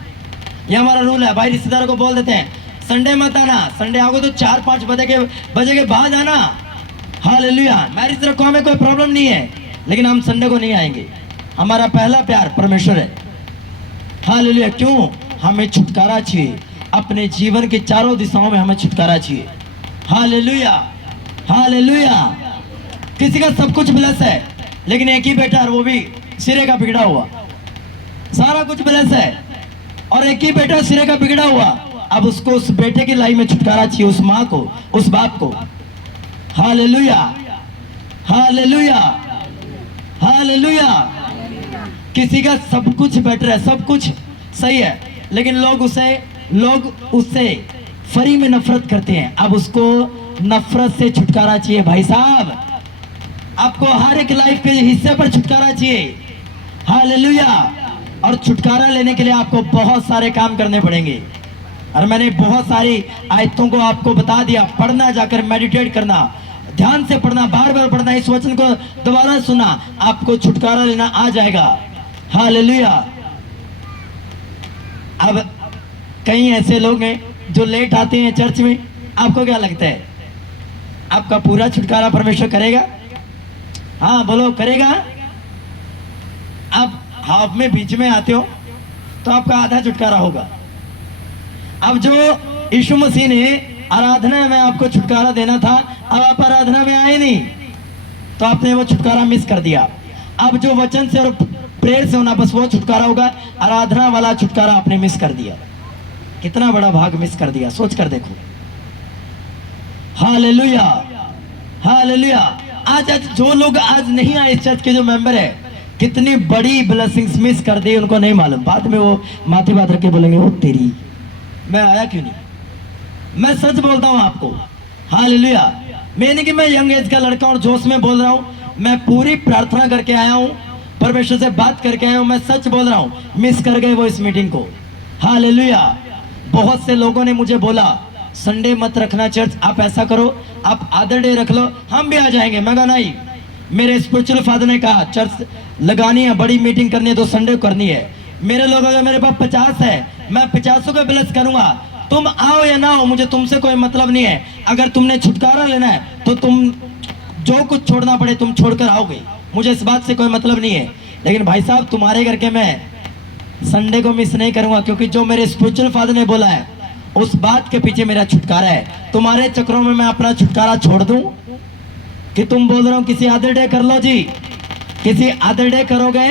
ये हमारा रूल है। भाई रिश्तेदारों को बोल देते हैं संडे मत आना, संडे आओगे तो 4-5 बजे के बाद आना। हालेलुया। मैरिज रखो, हमें कोई प्रॉब्लम नहीं है, लेकिन हम संडे को नहीं आएंगे। हमारा पहला प्यार परमेश्वर है। हालेलुया। क्यों? हमें छुटकारा चाहिए, अपने जीवन की चारों दिशाओं में हमें छुटकारा चाहिए। Hallelujah, hallelujah. किसी का सब कुछ ब्लेस है, लेकिन एक ही बेटा, और वो भी सिरे का बिगड़ा हुआ। सारा कुछ ब्लेस है और एक ही बेटा सिरे का बिगड़ा हुआ। अब उसको उस बेटे की लाइफ में छुटकारा चाहिए, उस माँ को, उस बाप को। Hallelujah, hallelujah, hallelujah. किसी का सब कुछ बेटर है, सब कुछ सही है, लेकिन लोग उससे फ्री में नफरत करते हैं। अब उसको नफरत से छुटकारा चाहिए। भाई साहब, आपको हर एक लाइफ के हिस्से पर छुटकारा चाहिए। हालेलुया। और छुटकारा लेने के लिए आपको बहुत सारे काम करने पड़ेंगे, और मैंने बहुत सारी आयतों को आपको बता दिया। पढ़ना, जाकर मेडिटेट करना, ध्यान से पढ़ना, बार बार पढ़ना, इस वचन को दोबारा सुना, आपको छुटकारा लेना आ जाएगा। हालेलुया। अब कई ऐसे लोग हैं जो लेट आते हैं चर्च में, आपको क्या लगता है आपका पूरा छुटकारा परमेश्वर करेगा? हाँ बोलो, करेगा? आप हाफ में बीच में आते हो तो आपका आधा छुटकारा होगा। अब जो यीशु मसीह ने आराधना में आपको छुटकारा देना था, अब आप आराधना में आए नहीं, तो आपने वो छुटकारा मिस कर दिया। अब जो वचन से और प्रेयर से होना, बस वो छुटकारा होगा। आराधना वाला छुटकारा आपने मिस कर दिया। कितना बड़ा भाग मिस कर दिया, सोच कर देखो। Hallelujah, hallelujah. आज जो लोग आज नहीं आए चर्च के, जो मेंबर है, कितनी बड़ी ब्लेसिंग्स मिस कर दी, उनको नहीं मालूम। बाद में वो माथे बात रख के बोलेंगे, वो तेरी, मैं आया क्यों नहीं। मैं सच बोलता हूं आपको। हालेलुया। मैंने कि मैं यंग एज का लड़का और जोश में बोल रहा हूं, मैं पूरी प्रार्थना करके आया हूं, परमेश्वर से बात करके आया हूं। मैं सच बोल रहा हूं, मिस कर गए वो इस मीटिंग को। हालेलुया। बहुत से लोगों ने मुझे बोला, संडे मत रखना चर्च, आप ऐसा करो, आप अदर डे रख लो, हम भी आ जाएंगे। मैं कहा नहीं, मेरे स्पिरिचुअल फादर ने कहा चर्च लगानी है, बड़ी मीटिंग करनी है तो संडे को करनी है। मेरे लोग, अगर मेरे पास 50 है, मैं 50 का ब्लेस करूंगा। तुम आओ या ना आओ, मुझे तुमसे कोई मतलब नहीं है। अगर तुमने छुटकारा लेना है तो तुम जो कुछ छोड़ना पड़े तुम छोड़कर आओगे, मुझे इस बात से कोई मतलब नहीं है। लेकिन भाई साहब, तुम्हारे करके मैं संडे को मिस नहीं करूंगा, क्योंकि जो मेरे स्पिरिचुअल फादर ने बोला है उस बात के पीछे मेरा छुटकारा है। तुम्हारे चक्रों में मैं अपना छुटकारा छोड़ दूं कि तुम बोल रहे हो किसी अदर डे कर लो जी, किसी अदर डे करोगे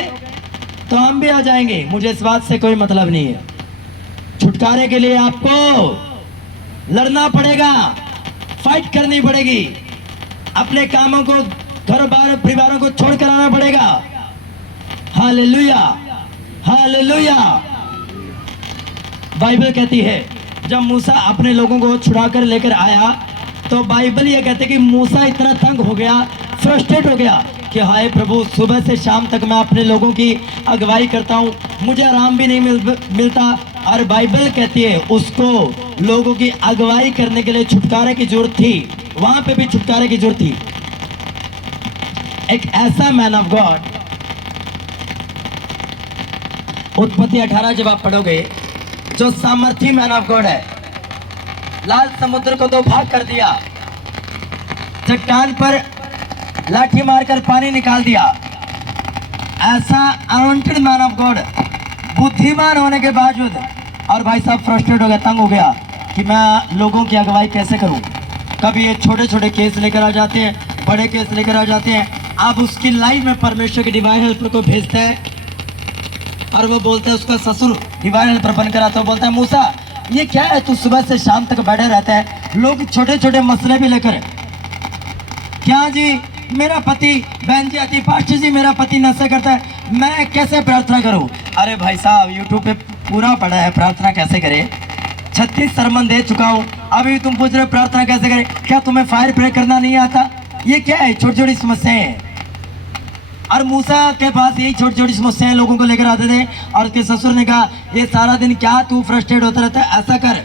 तो हम भी आ जाएंगे, मुझे इस बात से कोई मतलब नहीं है। छुटकारे के लिए आपको लड़ना पड़ेगा, फाइट करनी पड़ेगी, अपने कामों को, घर बार परिवारों को छोड़ कर आना पड़ेगा। Hallelujah, hallelujah. बाइबल कहती है जब मूसा अपने लोगों को छुड़ा कर लेकर आया, तो बाइबल ये कहते कि मूसा इतना तंग हो गया, फ्रस्ट्रेट हो गया कि हाय प्रभु, सुबह से शाम तक मैं अपने लोगों की अगुवाई करता हूँ, मुझे आराम भी नहीं मिलता। और बाइबल कहती है उसको लोगों की अगुवाई करने के लिए छुटकारे की जरूरत थी, वहां पे भी छुटकारे की जरूरत थी। एक ऐसा मैन ऑफ गॉड, उत्पत्ति 18 जब आप पढ़ोगे, जो सामर्थी मैन ऑफ गॉड है, लाल समुद्र को 2 भाग कर दिया, चट्टान पर लाठी मारकर पानी निकाल दिया, ऐसा अनवांटेड मैन ऑफ गॉड, बुद्धिमान होने के बावजूद, और भाई साहब फ्रस्ट्रेट हो गया, तंग हो गया कि मैं लोगों की अगुवाई कैसे करूं। कभी ये छोटे छोटे केस लेकर आ जाते हैं, बड़े केस लेकर आ जाते हैं। अब उसकी लाइफ में परमेश्वर के डिवाइन हेल्पर को भेजता है और वो बोलता है, उसका ससुर डिवाइन हेल्पर बनकर आता है, बोलता है मूसा ये क्या है, तू सुबह से शाम तक बैठे रहता है, लोग छोटे छोटे मसले भी लेकर। क्या जी, मेरा पति, बहन जी आती, पास्टर जी मेरा पति नशा करता है, मैं कैसे प्रार्थना करूं? अरे भाई साहब, यूट्यूब पे पूरा पड़ा है प्रार्थना कैसे करें, 36 सरमन दे चुका हूं, अभी तुम पूछ रहे हो प्रार्थना कैसे करें? क्या तुम्हें फायर प्रे करना नहीं आता? ये क्या है, छोटी छोटी समस्याएं हैं। और मूसा के पास यही छोटी छोटी समस्याएं लोगों को लेकर आते थे, और उसके ससुर ने कहा ये सारा दिन क्या तू फ्रस्ट्रेट होता रहता है, ऐसा कर,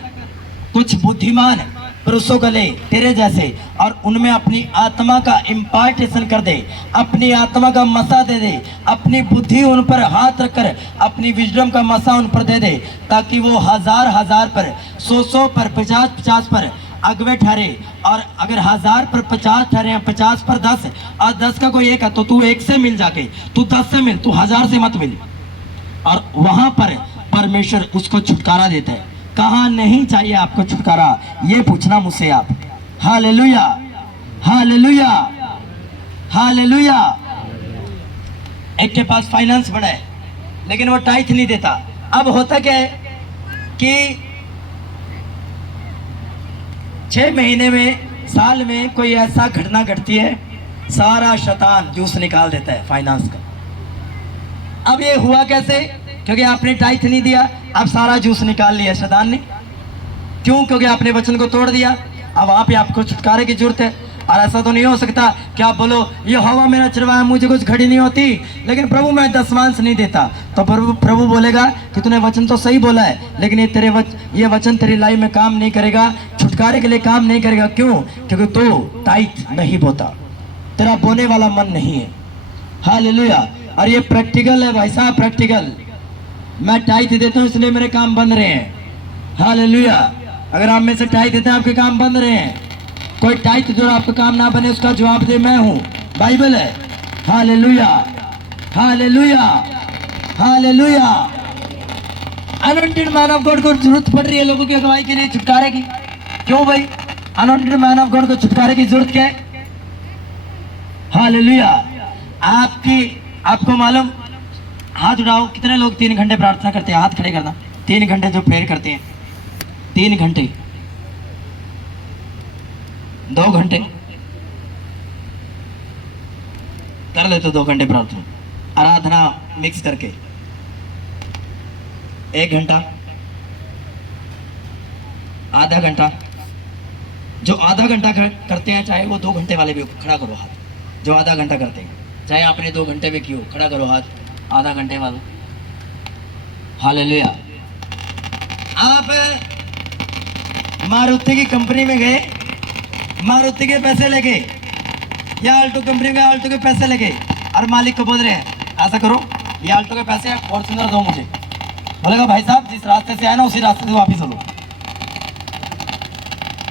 कुछ बुद्धिमान पुरुषों को ले तेरे जैसे, और उनमें अपनी आत्मा का इम्पार्टेशन कर दे, अपनी आत्मा का मसा दे दे, अपनी बुद्धि उन पर हाथ रखकर अपनी विजडम का मसा उन पर दे दे, ताकि वो हजार हजार पर, 100 पर, 50 पर अगवे ठहरे। और अगर 1000 पर 50 ठहरे, 50 पर 10, और 10 का कोई एक है, तो तू 1 से मिल जाके, तू 10 से मिल, तू 1000 से मत मिल। और वहां पर परमेश्वर उसको छुटकारा देता है। कहाँ नहीं चाहिए आपको छुटकारा, ये पूछना मुझसे आप। Hallelujah, hallelujah, hallelujah. एक के पास फाइनेंस बड़ा है, लेकिन वो टाइथ नहीं देता। अब होता क्या है कि 6 महीने में, साल में कोई ऐसा घटना घटती है, सारा शैतान जूस निकाल देता है फाइनेंस का। अब ये हुआ कैसे? क्योंकि आपने टाइथ नहीं दिया, अब सारा जूस निकाल लिया शैतान ने। क्यों? क्योंकि आपने वचन को तोड़ दिया। अब वहां पे आपको छुटकारे की जरूरत है। और ऐसा तो नहीं हो सकता कि आप बोलो ये हवा मेरा चरवाहा, मुझे कुछ घड़ी नहीं होती, लेकिन प्रभु मैं दशमांश नहीं देता। तो प्रभु बोलेगा कि तूने वचन तो सही बोला है, लेकिन ये वचन तेरी लाइफ में काम नहीं करेगा, छुटकारे के लिए काम नहीं करेगा। क्यों? क्योंकि तू टाइथ नहीं बोता, तेरा बोने वाला मन नहीं है। हालेलुया। और ये प्रैक्टिकल है भाई साहब, प्रैक्टिकल। मैं टाइथ देता हूँ इसलिए मेरे काम बन रहे हैं। हालेलुया। अगर आप में से टाइथ देते हैं, आपके काम बन रहे हैं। कोई टाइथ जो आपका काम ना बने, उसका जवाब दे मैं हूँ, बाइबल है। Hallelujah, hallelujah, hallelujah. Unwanted man of God को जरूरत पड़ रही है लोगों की अगुवाई के लिए, छुटकारे की। क्यों भाई? अनवांटेड मैन ऑफ गॉड को छुटकारे की जरूरत क्या है? हालेलुया। आपको मालूम, हाथ उठाओ, कितने लोग 3 घंटे प्रार्थना करते हैं? हाथ खड़े करना। 3 घंटे जो प्रेयर करते हैं, 3 घंटे, 2 घंटे कर लेते, 2 घंटे प्रार्थना आराधना मिक्स करके, 1 घंटा, आधा घंटा। जो आधा घंटा करते हैं, चाहे वो 2 घंटे वाले भी हो, खड़ा करो हाथ। जो आधा घंटा करते हैं, चाहे आपने 2 घंटे भी किए हो, खड़ा करो हाथ, आधा घंटे वाला। हालेलुया। आप मारुति की कंपनी में गए, मारुति के पैसे लेके, या आल्टो कंपनी में आल्टो के पैसे लेके, और मालिक को बोल रहे हैं ऐसा करो, ये आल्टो के पैसे हैं, फॉर्च्यूनर दो मुझे। बोलेगा भाई साहब जिस रास्ते से आए ना, उसी रास्ते से वापिस लो।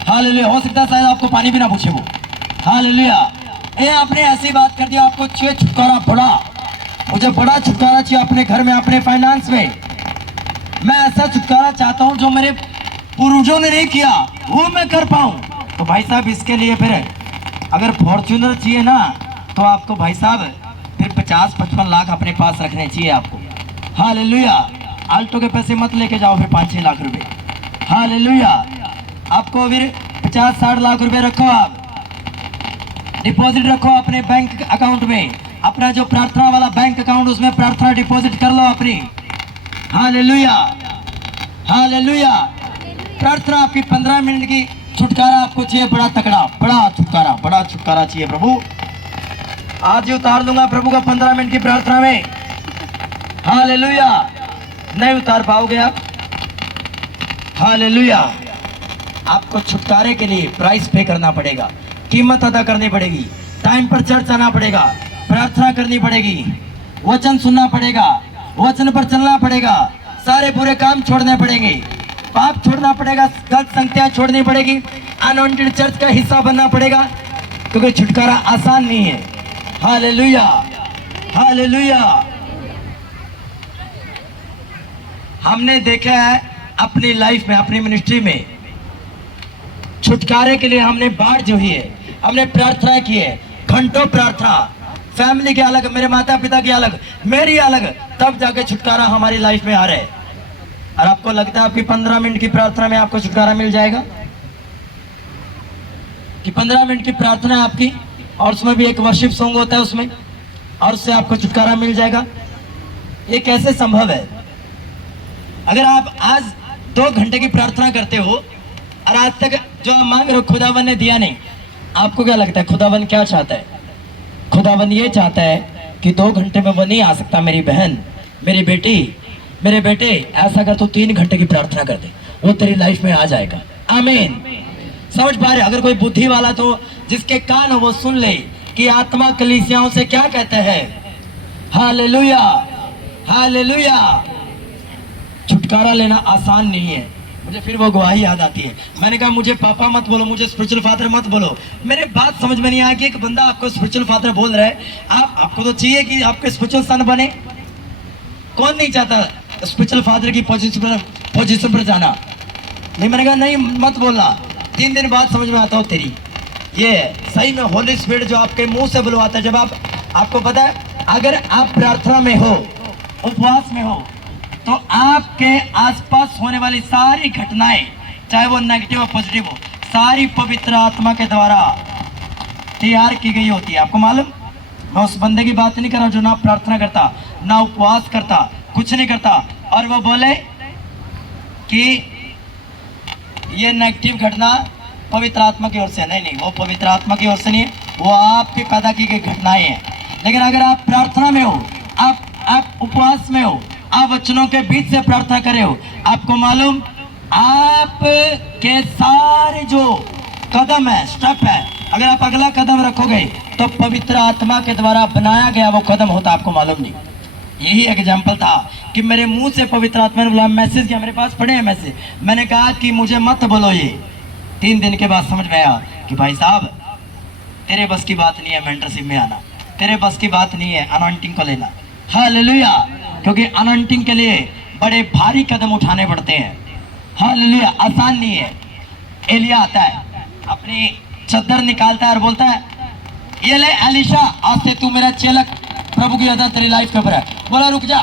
हालेलुया। हो सकता है शायद आपको पानी भी ना पूछे वो। हालेलुया। ये आपने ऐसी बात कर दिया, आपको चाहिए छुटकारा बड़ा, मुझे बड़ा छुटकारा चाहिए अपने घर में, अपने फाइनेंस में। मैं ऐसा छुटकारा चाहता हूं जो मेरे पूर्वजों ने नहीं किया, वो मैं कर पाऊं। तो भाई साहब इसके लिए फिर अगर फॉर्च्यूनर चाहिए ना, तो आपको भाई साहब फिर 50-55 लाख अपने पास रखने चाहिए आपको। हालेलुया। आल्टो के पैसे मत लेके जाओ फिर 5-6 लाख रुपए। हालेलुया। आपको फिर 50-60 लाख रुपए रखो, आप डिपॉजिट रखो अपने बैंक अकाउंट में। अपना जो प्रार्थना वाला बैंक अकाउंट, उसमें प्रार्थना डिपॉजिट कर लो अपनी। Hallelujah, hallelujah. प्रार्थना आपकी 15 मिनट की, छुटकारा आपको चाहिए बड़ा तकड़ा, बड़ा छुटकारा चाहिए प्रभु। आज ही उतार दूंगा प्रभु का 15 मिनट की प्रार्थना में। हालेलुया। नहीं उतार पाओगे आप। हालेलुया। आपको छुटकारे के लिए प्राइस पे करना पड़ेगा, कीमत अदा करनी पड़ेगी, टाइम पर चर्च आना पड़ेगा, प्रार्थना करनी पड़ेगी, वचन सुनना पड़ेगा, वचन पर चलना पड़ेगा, सारे बुरे काम छोड़ने पड़ेंगे, पाप छोड़ना पड़ेगा, गलत संगतियां छोड़नी पड़ेगी, अनवांटेड चर्च का हिस्सा बनना पड़ेगा, क्योंकि छुटकारा आसान नहीं है। हालेलुया, हालेलुया, हमने देखा है अपनी लाइफ में, अपनी मिनिस्ट्री में, छुटकारे के लिए हमने बाढ़ जो ही है, हमने प्रार्थना की है, घंटों प्रार्थना, फैमिली के अलग, मेरे माता पिता की अलग, मेरी अलग, तब जाके छुटकारा हमारी लाइफ में आ रहा है। और आपको लगता है आपकी 15 मिनट की प्रार्थना में आपको छुटकारा मिल जाएगा? कि 15 मिनट की प्रार्थना है आपकी और उसमें भी एक वर्शिप सॉन्ग होता है उसमें, और उससे आपको छुटकारा मिल जाएगा? ये कैसे संभव है? अगर आप आज 2 घंटे की प्रार्थना करते हो और आज तक जो आप मांग रहे हो खुदावन ने दिया नहीं, आपको क्या लगता है खुदावन क्या चाहता है? खुदावन ये चाहता है कि 2 घंटे में वो नहीं आ सकता। मेरी बहन, मेरी बेटी, मेरे बेटे, ऐसा अगर तू 3 घंटे की प्रार्थना कर दे, वो तेरी लाइफ में आ जाएगा। आमीन। समझ पा रहे? अगर कोई बुद्धि वाला तो जिसके कान हो वो सुन ले कि आत्मा कलीसियाओं से क्या कहता है। Hallelujah, hallelujah. छुटकारा लेना आसान नहीं है। मुझे फिर वो गवाही याद आती है। मैंने कहा मुझे पापा मत बोलो, मुझे स्पिरिचुअल फादर मत बोलो। मेरे बात समझ में नहीं आया कि एक बंदा आपको स्पिरिचुअल फादर बोल रहा है, आपको तो चाहिए कि आपके स्पिरिचुअल सन बने। कौन नहीं चाहता स्पिरिचुअल फादर की पोजीशन पर जाना? नहीं, मैंने कहा नहीं मत बोलना, 3 दिन बाद समझ में आता हो तेरी। ये सही में होली स्पिरिट जो आपके मुंह से बुलवाता है। जब आपको पता है अगर आप प्रार्थना में हो, उपवास में हो, तो आपके आसपास होने वाली सारी घटनाएं, चाहे वो नेगेटिव और पॉजिटिव हो, सारी पवित्र आत्मा के द्वारा तैयार की गई होती है। आपको मालूम? मैं उस बंदे की बात नहीं कर रहा जो ना प्रार्थना करता, ना उपवास करता, कुछ नहीं करता, और वो बोले कि ये नेगेटिव घटना पवित्र आत्मा की ओर से। नहीं, वो पवित्र आत्मा की ओर से नहीं है, वो आपके पैदा की गई घटनाएं हैं। लेकिन अगर आप प्रार्थना में हो, आप उपवास में हो, आप वचनों के बीच से प्रार्थना करे हो, आपको मालूम आपके सारे जो कदम है, स्टेप है, अगर आप अगला कदम रखोगे तो पवित्र आत्मा के द्वारा बनाया गया वो कदम होता। आपको मालूम नहीं? यही एग्जाम्पल था कि मेरे मुंह से पवित्र आत्मा ने बोला, मैसेज किया, मेरे पास पड़े हैं मैसेज। मैंने कहा कि मुझे मत बोलो ये। 3 दिन के बाद समझ में आया कि भाई साहब तेरे बस की बात नहीं है मेंटरशिप में आना, तेरे बस की बात नहीं है अनॉइंटिंग को लेना। हालेलुया। क्योंकि अनॉइंटिंग के लिए बड़े भारी कदम उठाने पड़ते हैं। हालेलुया। आसान नहीं है। एलिया आता है, अपनी चद्दर निकालता है और बोलता है, ये ले एलिशा, आज से तू मेरा चेला, प्रभु की अदा तेरी लाइफ के ऊपर है। बोला रुक जा,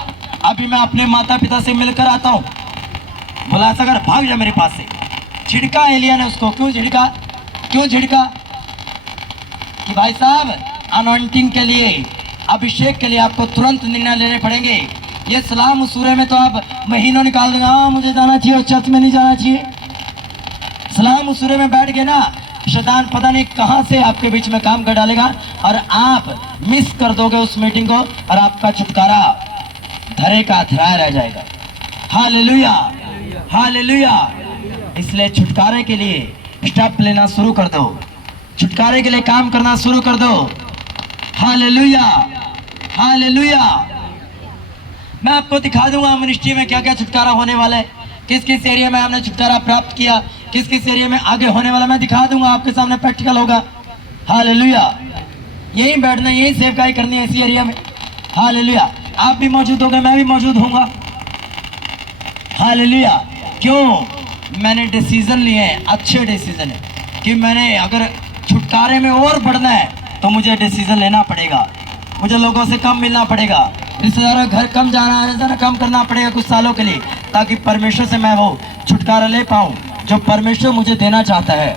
अभी मैं अपने माता पिता से मिलकर आता हूँ। बोला ऐसा कर, भाग जा मेरे पास से। झिड़का एलिया ने उसको। क्यों झिड़का? कि भाई साहब अनॉइंटिंग के लिए, अभिषेक के लिए आपको तुरंत निर्णय लेने पड़ेंगे। ये सलाम सूरे में तो आप महीनों निकाल देंगे, हाँ मुझे जाना चाहिए और चर्च में नहीं जाना चाहिए। सलाम सूरे में बैठ गए ना, शैतान पता नहीं कहां से आपके बीच में काम कर डालेगा और आप मिस कर दोगे उस मीटिंग को और आपका छुटकारा धरे का धराया रह जाएगा। Hallelujah, hallelujah. इसलिए छुटकारे के लिए स्टेप लेना शुरू कर दो, छुटकारे के लिए काम करना शुरू कर दो। Hallelujah, hallelujah. मैं आपको दिखा दूंगा मिनिस्ट्री में क्या क्या छुटकारा होने वाला है, किस किस एरिया में हमने छुटकारा प्राप्त किया, किस किस एरिया में आगे होने वाला, मैं दिखा दूंगा आपके सामने, प्रैक्टिकल होगा। हालेलुया। यही बैठना, यही सेवकाई करनी है इसी एरिया में। हालेलुया। आप भी मौजूद होंगे, मैं भी मौजूद होऊंगा। हालेलुया। क्यों? मैंने डिसीजन लिए हैं, अच्छे डिसीजन है कि मैंने अगर छुटकारे में और बढ़ना है तो मुझे डिसीजन लेना पड़ेगा, मुझे लोगों से कम मिलना पड़ेगा, रिश्तेदारों घर कम जाना कम करना पड़ेगा कुछ सालों के लिए, ताकि परमेश्वर से मैं वो छुटकारा ले पाऊँ जो परमेश्वर मुझे देना चाहता है।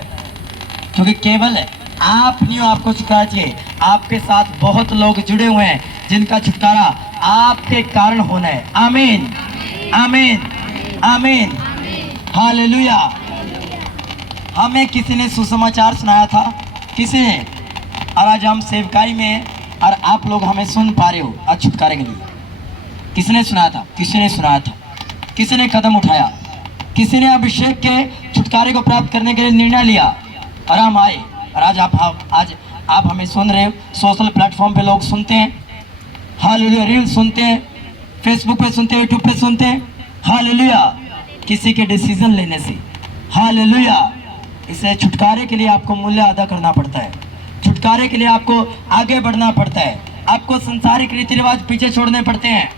क्योंकि केवल आप नहीं हो आपको छुटकारा चाहिए, आपके साथ बहुत लोग जुड़े हुए हैं जिनका छुटकारा आपके कारण होना है। आमीन, आमीन, आमीन। हालेलुया। हमें किसी ने सुसमाचार सुनाया था, किसी ने, और आज हम सेवकाई में हैं और आप लोग हमें सुन पा रहे हो आज छुटकारे के लिए। किसने सुनाया था? किसी ने सुनाया था, किसी ने कदम उठाया, किसी ने अभिषेक के छुटकारे को प्राप्त करने के लिए निर्णय लिया और हम आए। और आज आप हमें सुन रहे हो। सोशल प्लेटफॉर्म पे लोग सुनते हैं, हालेलुया, रील सुनते हैं, फेसबुक पे सुनते हैं, यूट्यूब पे सुनते हैं। हालेलुया। किसी के डिसीजन लेने से। हालेलुया। इसे छुटकारे के लिए आपको मूल्य अदा करना पड़ता है, छुटकारे के लिए आपको आगे बढ़ना पड़ता है, आपको संसारिक रीति रिवाज पीछे छोड़ने पड़ते हैं।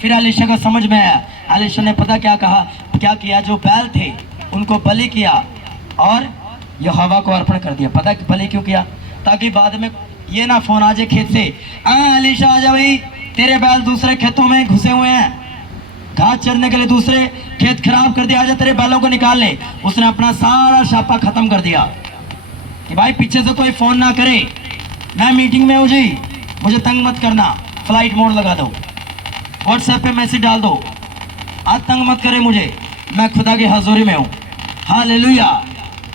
फिर एलीशा को समझ में आया एलीशा ने पता क्या कहा, क्या किया, जो बैल थे उनको बलि किया और यहोवा को अर्पण कर दिया। पता बलि क्यों किया? ताकि बाद में ये ना फोन आ जाए खेत से, एलीशा आजा भाई, तेरे बैल दूसरे खेतों में घुसे हुए हैं, घास चरने के लिए दूसरे खेत खराब कर दिया, आजा तेरे बैलों को निकाल ले। उसने अपना सारा छापा खत्म कर दिया कि भाई पीछे से कोई फोन ना करे, मैं मीटिंग में हूँ जी, मुझे तंग मत करना, फ्लाइट मोड लगा दो, व्हाट्सएप पे मैसेज डाल दो, आज तंग मत करे मुझे, मैं खुदा की हजूरी में हूँ। हालेलुया।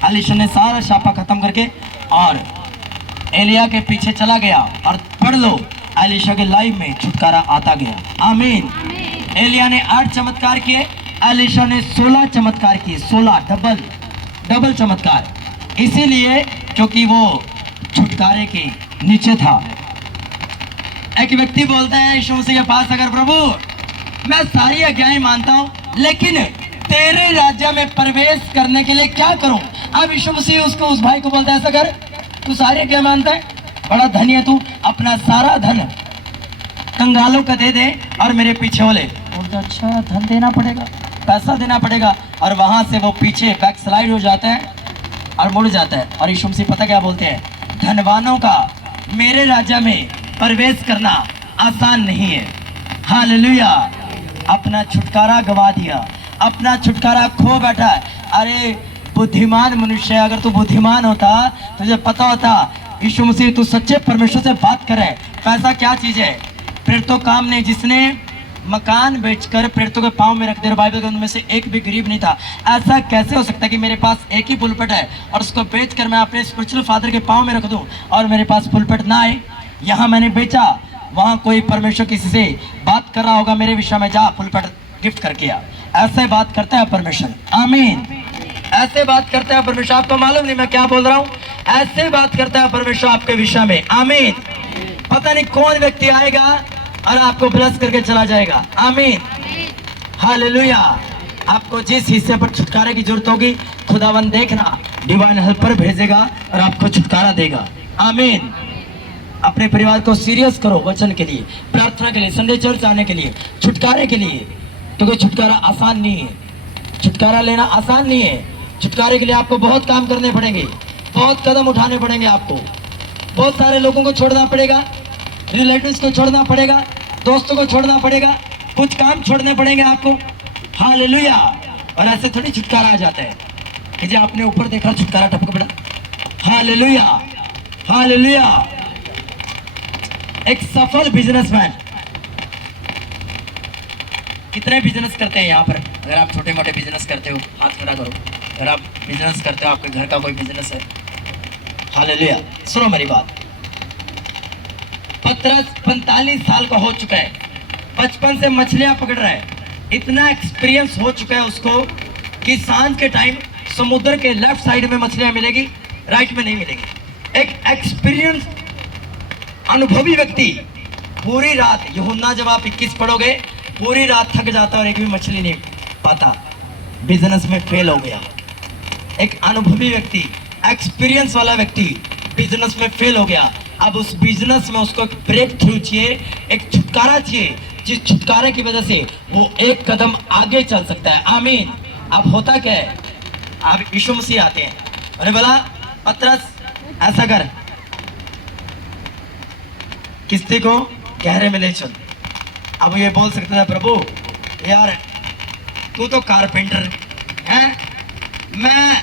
एलीशा ने सारा छापा खत्म करके और एलिया के पीछे चला गया। और पढ़ लो, एलीशा के लाइफ में छुटकारा आता गया। आमीन। एलिया ने 8 चमत्कार किए, एलीशा ने 16 चमत्कार किए, 16 डबल चमत्कार, इसीलिए क्योंकि वो छुटकारे के नीचे था। एक व्यक्ति बोलता है यीशु मसीह के पास, अगर प्रभु मैं सारी आज्ञाएं मानता हूं, लेकिन तेरे राज्य में प्रवेश करने के लिए क्या करूं? अब यीशु मसीह उसको, उस भाई को बोलता है, ऐसा कर, तू सारी आज्ञा मानता है, बड़ा धनी है तू, अपना सारा धन कंगालों का दे दे और मेरे पीछे हो ले। बोलता अच्छा, धन देना पड़ेगा, पैसा देना पड़ेगा। और वहां से वो पीछे बैक स्लाइड हो जाता है और मुड़ जाता है। और यीशु मसीह पता क्या बोलते हैं, धनवानों का मेरे राज्य में प्रवेश करना आसान नहीं है। हालेलुया। अपना छुटकारा गवा दिया, अपना छुटकारा खो बैठा है। अरे बुद्धिमान मनुष्य, अगर तू बुद्धिमान होता, तुझे पता होता यीशु मसीह तू सच्चे परमेश्वर से बात कर रहा है, पैसा क्या चीज है? प्रेरितों काम ने, जिसने मकान बेचकर प्रेरितों के पांव में रख दिया, बाइबल के उनमें से एक भी गरीब नहीं था। ऐसा कैसे हो सकता है कि मेरे पास एक ही पुलपट है और उसको बेचकर मैं अपने स्पिरिचुअल फादर के पांव में रख दूं और मेरे पास पुलपट ना आए? यहाँ मैंने बेचा, वहाँ कोई परमेश्वर किसी से बात कर रहा होगा मेरे विषय में, जा पुलपट गिफ्ट करके आ। ऐसे बात करता है परमेश्वर। आमीन। ऐसे बात करता है परमेश्वर। आपको मालूम नहीं मैं क्या बोल रहा हूँ? ऐसे बात करता है परमेश्वर आपके विषय में। आमीन। पता नहीं कौन व्यक्ति आएगा और आपको ब्लेस करके चला जाएगा। आमीन। हालेलुया। आपको जिस हिस्से पर छुटकारे की जरूरत होगी, खुदावन देखना डिवाइन हेल्पर भेजेगा और आपको छुटकारा देगा। आमीन। अपने परिवार को सीरियस करो वचन के लिए, प्रार्थना के लिए, संडे चर्च आने के लिए, छुटकारे के लिए, क्योंकि छुटकारा आसान नहीं है। छुटकारा लेना आसान नहीं है। छुटकारे के लिए आपको बहुत काम करने पड़ेंगे, बहुत कदम उठाने पड़ेंगे, आपको बहुत सारे लोगों को छोड़ना पड़ेगा, रिलेटिव्स को छोड़ना पड़ेगा, दोस्तों को छोड़ना पड़ेगा, कुछ काम छोड़ने पड़ेंगे आपको। हालेलुया। और ऐसे थोड़ी छुटकारा आ जाता है कि जो आपने ऊपर देखा छुटकारा टपक पड़ा। हालेलुया। हालेलुया। एक सफल बिजनेसमैन, कितने बिजनेस करते हैं यहाँ पर? अगर आप छोटे मोटे बिजनेस करते हो हाथ खड़ा करो। अगर आप बिजनेस करते हो, आपके घर का कोई बिजनेस है, हालेलुया, सुनो मेरी बात। पतरस 45 साल का हो चुका है, बचपन से मछलियां पकड़ रहा है, इतना एक्सपीरियंस हो चुका है उसको कि सांझ के टाइम समुद्र के लेफ्ट साइड में मछलियां मिलेगी, राइट में नहीं मिलेगी। एक एक्सपीरियंस अनुभवी व्यक्ति पूरी रात, यूहन्ना जब आप 21 पढ़ोगे, पूरी रात थक जाता और एक भी मछली नहीं पाता, बिजनेस में फेल हो गया। एक अनुभवी व्यक्ति, एक्सपीरियंस वाला व्यक्ति बिजनेस में फेल हो गया। अब उस बिजनेस में उसको एक ब्रेक थ्रू चाहिए, एक छुटकारा चाहिए, जिस छुटकारे की वजह से वो एक कदम आगे चल सकता है। आमीन। अब होता क्या है, अब यीशु मसीह आते हैं, उन्होंने बोला पतरस ऐसा कर, किश्ती को गहरे में ले चल। अब ये बोल सकता था, प्रभु यार तू तो कारपेंटर है, मैं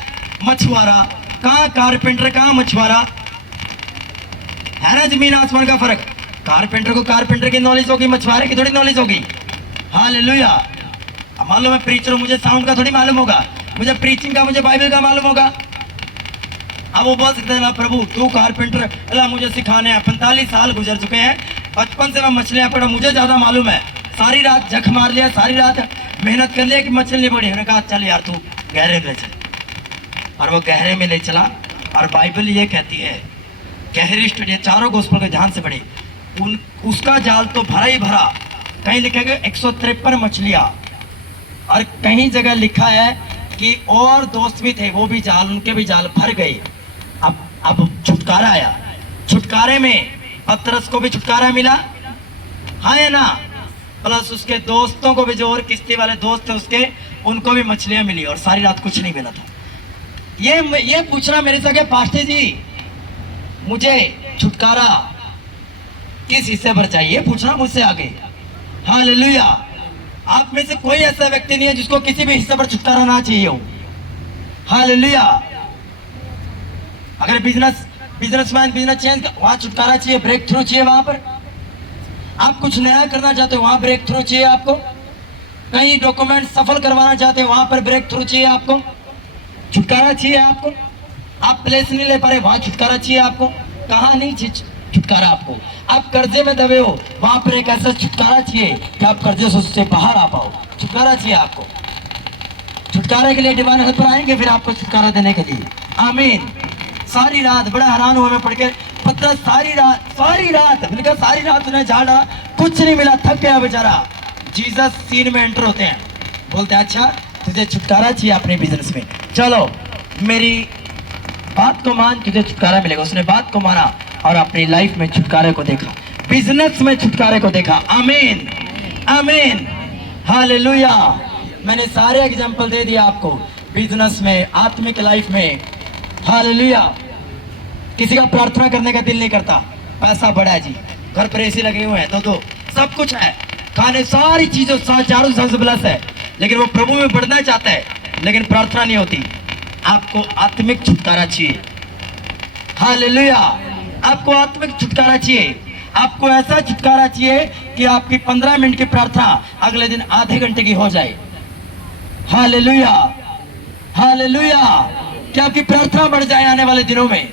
मछुआरा, कहाँ कारपेंटर कहाँ मछुआरा, है ना जमीन आसमान का फर्क। कारपेंटर को कारपेंटर की नॉलेज होगी, मछुआरे की थोड़ी नॉलेज होगी। हालेलुया। अब मान लो मैं प्रीचर हूँ, मुझे साउंड का थोड़ी मालूम होगा, मुझे प्रीचिंग का, मुझे बाइबल का मालूम होगा। अब वो बोल सकते हैं ना प्रभु तू कारपेंटर, अल्लाह मुझे सिखाने हैं, 45 साल गुजर चुके हैं, बचपन से मैं मछलियां पकड़ा, मुझे ज्यादा मालूम है, सारी रात जख मार लिया, सारी रात मेहनत कर लिया कि मछली नहीं पड़ी। उन्होंने कहा चल यार तू गहरे में ले चल, और वो गहरे में ले चला। और बाइबल ये कहती है, गहरी स्टडी, चारों गोस्पेल को ध्यान से पढ़े, उसका जाल तो भरा ही भरा, कहीं लिखेगा 153 मछलियां, और कहीं जगह लिखा है कि और दोस्त भी थे, वो भी जाल, उनके भी जाल भर गए। अब छुटकारा आया, छुटकारे में पतरस को भी छुटकारा मिला, हाँ या ना? प्लस उसके दोस्तों को भी, जो और किश्ती वाले दोस्त थे उसके, उनको भी मछलियां मिली और सारी रात कुछ नहीं मिला था। ये पूछना मेरे से, पास्टर जी मुझे छुटकारा किस हिस्से पर चाहिए, पूछना मुझसे आगे। हालेलुया। आप में से कोई ऐसा व्यक्ति नहीं है जिसको किसी भी हिस्से पर छुटकारा ना चाहिए हो। हालेलुया। अगर बिजनेसमैन बिजनेस चेंज, वहां छुटकारा चाहिए, ब्रेक थ्रू चाहिए। वहां पर आप कुछ नया करना चाहते हो, वहां ब्रेक थ्रू चाहिए आपको। कहीं डॉक्यूमेंट सफल करवाना चाहते हो, वहां पर ब्रेक थ्रू चाहिए आपको, छुटकारा चाहिए आपको। आप प्लेस नहीं ले पा रहे, वहां छुटकारा चाहिए आपको। कहाँ नहीं चाहिए छुटकारा आपको? आप कर्जे में दबे हो, वहां पर एक ऐसा छुटकारा चाहिए कि आप कर्जे से बाहर आ पाओ, छुटकारा चाहिए आपको। छुटकारे के लिए डिवाइन हेल्पर आएंगे फिर आपको छुटकारा देने के लिए। आमीन। सारी रात बड़ा हैरान हुआ मैं पढ़ के, पतरस सारी रात मैंने कहा सारी रात उन्हें झाड़ा, कुछ नहीं मिला, थक गया बेचारा। जीसस सीन में एंटर होते हैं, बोलते हैं अच्छा तुझे छुटकारा चाहिए अपने बिजनेस में, चलो मेरी बात को मान, तुझे छुटकारा मिलेगा। उसने बात को माना और अपनी लाइफ में छुटकारे को देखा, बिजनेस में छुटकारे को देखा। आमीन आमीन हालेलुया। मैंने सारे एग्जांपल दे दिया आपको, बिजनेस में, आत्मिक लाइफ में। हालेलुया। किसी का प्रार्थना करने का दिल नहीं करता, पैसा बड़ा है जी, घर पर एसी लगे हुए हैं, तो सब कुछ है, खाने सारी चीजों चारों से प्लस है, लेकिन वो प्रभु में बढ़ना चाहता है, लेकिन प्रार्थना नहीं होती। आपको आत्मिक छुटकारा चाहिए। हालेलुया। आपको आत्मिक छुटकारा चाहिए। आपको ऐसा छुटकारा चाहिए कि आपकी 15 मिनट की प्रार्थना अगले दिन आधे घंटे की हो जाए। Hallelujah hallelujah. कि आपकी प्रार्थना बढ़ जाए आने वाले दिनों में।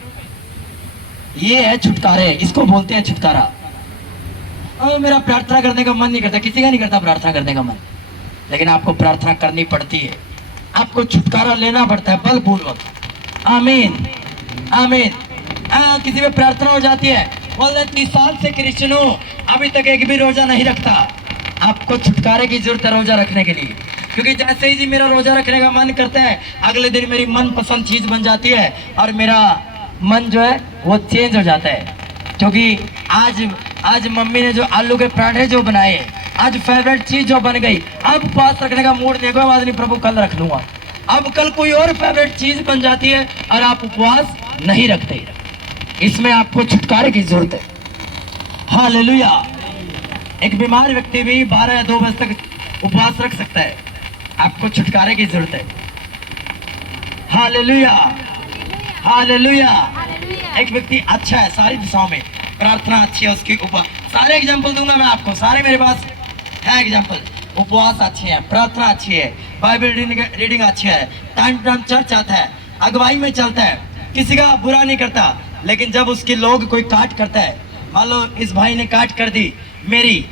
ये है छुटकारे, इसको बोलते हैं छुटकारा। मेरा प्रार्थना करने का मन नहीं करता, किसी का नहीं करता प्रार्थना करने का मन, लेकिन आपको प्रार्थना करनी पड़ती है, आपको छुटकारा लेना पड़ता है बलपूर्वक। आमीन आमीन। किसी में प्रार्थना हो जाती है, बोलते 30 साल से क्रिश्चियन हूँ, अभी तक एक भी रोजा नहीं रखता। आपको छुटकारे की जरूरत है रोजा रखने के लिए, क्योंकि जैसे ही जी मेरा रोजा रखने का मन करता है, अगले दिन मेरी मनपसंद चीज बन जाती है और मेरा मन जो है वो चेंज हो जाता है। क्योंकि आज मम्मी ने जो आलू के पराठे जो बनाए, आज फेवरेट चीज जो बन गई, अब उपवास रखने का मूड नहीं, कोई बात नहीं प्रभु कल रख लूंगा। अब कल कोई और फेवरेट चीज बन जाती है और आप उपवास नहीं रखते। इसमें आपको छुटकारे की जरूरत है। हालेलुया। एक बीमार व्यक्ति भी 12 या 2 बजे तक उपवास रख सकता है, आपको छुटकारे की जरूरत है। Hallelujah hallelujah. एक व्यक्ति अच्छा है सारी दिशाओं में, प्रार्थना अच्छी है उसकी, उपवास, सारे एग्जांपल दूंगा मैं आपको, सारे मेरे पास है एग्जांपल। उपवास अच्छे है, प्रार्थना अच्छी है, बाइबल रीडिंग अच्छी है, टाइम टू टाइम चर्च आता है, अगुवाई में चलता है, किसी का बुरा नहीं करता। लेकिन जब उसके लोग कोई काट करता है, मान लो इस भाई ने काट कर दी मेरी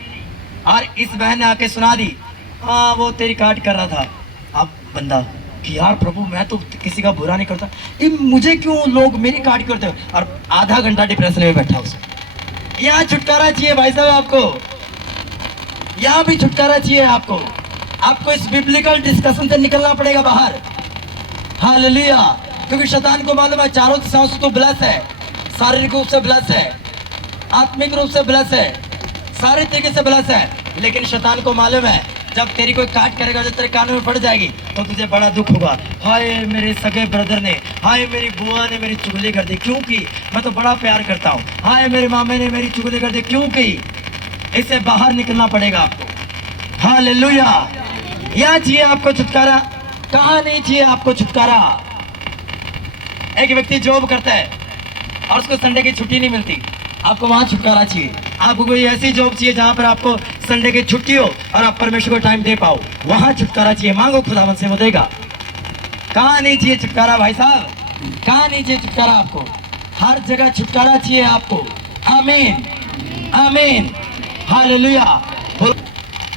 और इस बहन ने आके सुना दी, हाँ वो तेरी काट कर रहा था, अब बंदा कि यार प्रभु मैं तो किसी का बुरा नहीं करता, ये मुझे क्यों लोग मेरी काट करते हो, और आधा घंटा डिप्रेशन में बैठा उसे। यहाँ छुटकारा चाहिए भाई साहब आपको, यहाँ भी छुटकारा चाहिए आपको इस बिब्लिकल डिस्कशन से निकलना पड़ेगा बाहर। हालेलुया। क्योंकि शैतान को मालूम है चारों दिशाओं से तो ब्लस है, शारीरिक रूप से ब्लस है, आत्मिक रूप से ब्लस है, सारे तरीके से ब्लस है, लेकिन शैतान को मालूम है जब तेरी कोई काट करेगा, जब तेरे कानों में पड़ जाएगी तो तुझे बड़ा दुख होगा। हाय मेरे सगे ब्रदर ने, हाय मेरी बुआ ने मेरी चुगली कर दी, क्योंकि मैं तो बड़ा प्यार करता हूँ, हाय मेरे मामे ने मेरी चुगली कर दी, क्योंकि इससे बाहर निकलना पड़ेगा आपको। हालेलुया। यहाँ चाहिए आपको छुटकारा, कहाँ नहीं चाहिए आपको छुटकारा। एक व्यक्ति जॉब करता है और उसको संडे की छुट्टी नहीं मिलती, आपको वहां छुटकारा चाहिए। आपको कोई ऐसी जॉब चाहिए जहां पर आपको संडे की छुट्टी हो और आप परमेश्वर को टाइम दे पाओ, वहां छुटकारा चाहिए। मांगो खुदावन से, वो देगा। कहाँ नहीं चाहिए छुटकारा भाई साहब, कहाँ नहीं चाहिए छुटकारा आपको, हर जगह छुटकारा चाहिए आपको। आमीन आमीन हालेलुया।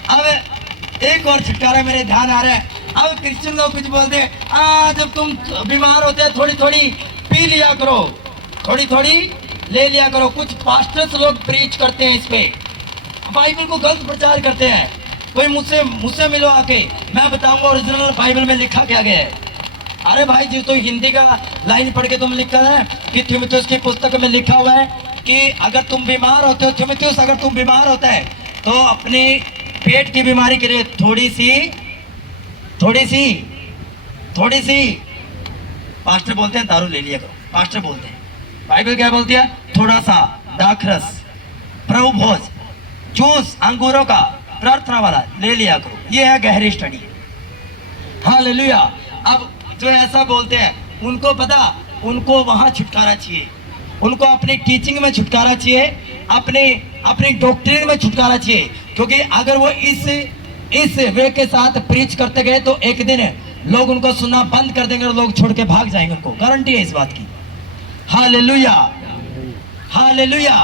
अब एक और छुटकारा मेरे ध्यान आ रहा है। अब क्रिश्चियन लोग कुछ बोलते हैं, जब तुम बीमार होते हैं थोड़ी थोड़ी पी लिया करो, थोड़ी थोड़ी ले लिया करो। कुछ पास्टर्स लोग प्रीच करते हैं इस पे, बाइबल को गलत प्रचार करते हैं। कोई मुझसे मिलो आके, मैं बताऊंगा ओरिजिनल बाइबल में लिखा क्या गया है। अरे भाई जी तो हिंदी का लाइन पढ़ के तुम लिखा है कि थिमुथियुस की पुस्तक में लिखा हुआ है कि अगर तुम बीमार होते हो, थिमुथियुस अगर तुम बीमार होता है तो अपनी पेट की बीमारी के लिए थोड़ी सी पास्टर बोलते हैं दारू ले लिया करो, पास्टर बोलते हैं। बाइबल क्या बोलती है? थोड़ा सा दाखरस, प्रभु भोज, जूस अंगूरों का प्रार्थना वाला ले लिया करो। ये है गहरी स्टडी। हालेलुया। अब जो ऐसा बोलते हैं उनको पता, उनको वहां छुटकारा चाहिए, उनको अपनी टीचिंग में छुटकारा चाहिए, अपनी डॉक्ट्रिन में छुटकारा चाहिए। क्योंकि अगर वो इस वे के साथ प्रीच करते गए तो एक दिन लोग उनको सुनना बंद कर देंगे और लोग छोड़ के भाग जाएंगे। उनको गारंटी है इस बात की। Hallelujah, hallelujah.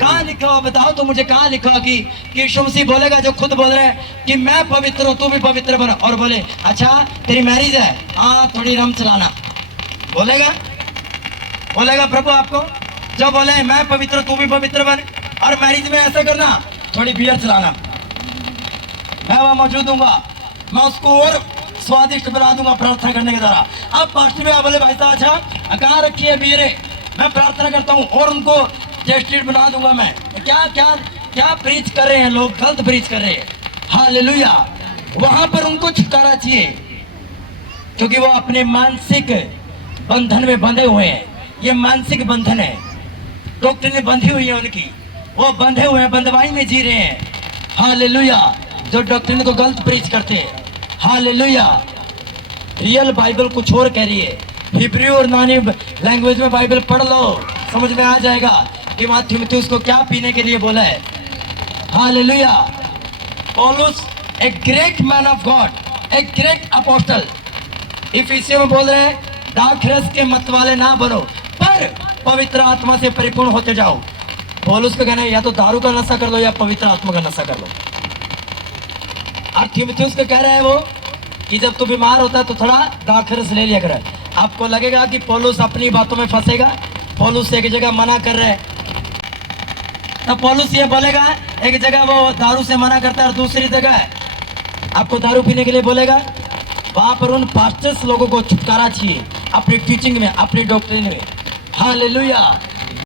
कहाँ लिखा हुआ बताओ तो मुझे, कहाँ लिखा हुआ कि यीशु मसीह बोलेगा, जो खुद बोल रहे हैं कि मैं पवित्र हूं तू भी पवित्र बन, और बोले अच्छा तेरी मैरिज है, हाँ थोड़ी रम चलाना, बोलेगा प्रभु आपको? जो बोले मैं पवित्र तू भी पवित्र बन, और मैरिज में ऐसा करना, थोड़ी बियर चलाना, मैं वहां मौजूद दूंगा, मैं उसको और स्वादिष्ट बना दूंगा प्रार्थना करने के द्वारा। अब पास्टर में बोले भाई साहब अच्छा कहाँ रखी है बियर, मैं प्रार्थना करता हूँ और उनको टेस्टेड बना दूंगा मैं। क्या क्या क्या प्रीच कर रहे हैं लोग, गलत प्रीच कर रहे हैं। हालेलुया। वहां पर उनको छुटकारा चाहिए क्योंकि वो अपने मानसिक बंधन में बंधे हुए हैं। ये मानसिक बंधन है, डॉक्ट्रिन बंधी हुई है उनकी, वो बंधे हुए हैं, बंधवाई में जी रहे हैं। हालेलुया। जो डॉक्ट्रिन को गलत प्रीच करते हैं। हालेलुया। रियल बाइबल कुछ और कह रही है। हिब्रू और नानी लैंग्वेज में बाइबल पढ़ लो, समझ में आ जाएगा कि तीमुथियुस को क्या पीने के लिए बोला है। हालेलुया। पौलुस a great man of God, a great apostle, इफिसियों में बोल रहे हैं दाखरस के मत वाले ना बनो पर पवित्र आत्मा से परिपूर्ण होते जाओ। पौलुस को कहना है या तो दारू का नशा कर लो या पवित्र आत्मा का नशा कर लो। और तीमुथियुस को कह रहा है वो कि जब तू बीमार होता है तो थोड़ा दाखरस ले लिया कर। आपको लगेगा कि पौलुस अपनी बातों में फंसेगा, पौलुस एक जगह मना कर रहे हैं तो पौलुस ये बोलेगा, एक जगह वो दारू से मना करता है और दूसरी जगह आपको दारू पीने के लिए बोलेगा। वहां पर उन पास्टर्स लोगों को छुटकारा चाहिए अपनी टीचिंग में, अपनी डॉक्ट्रिन में। हालेलुया।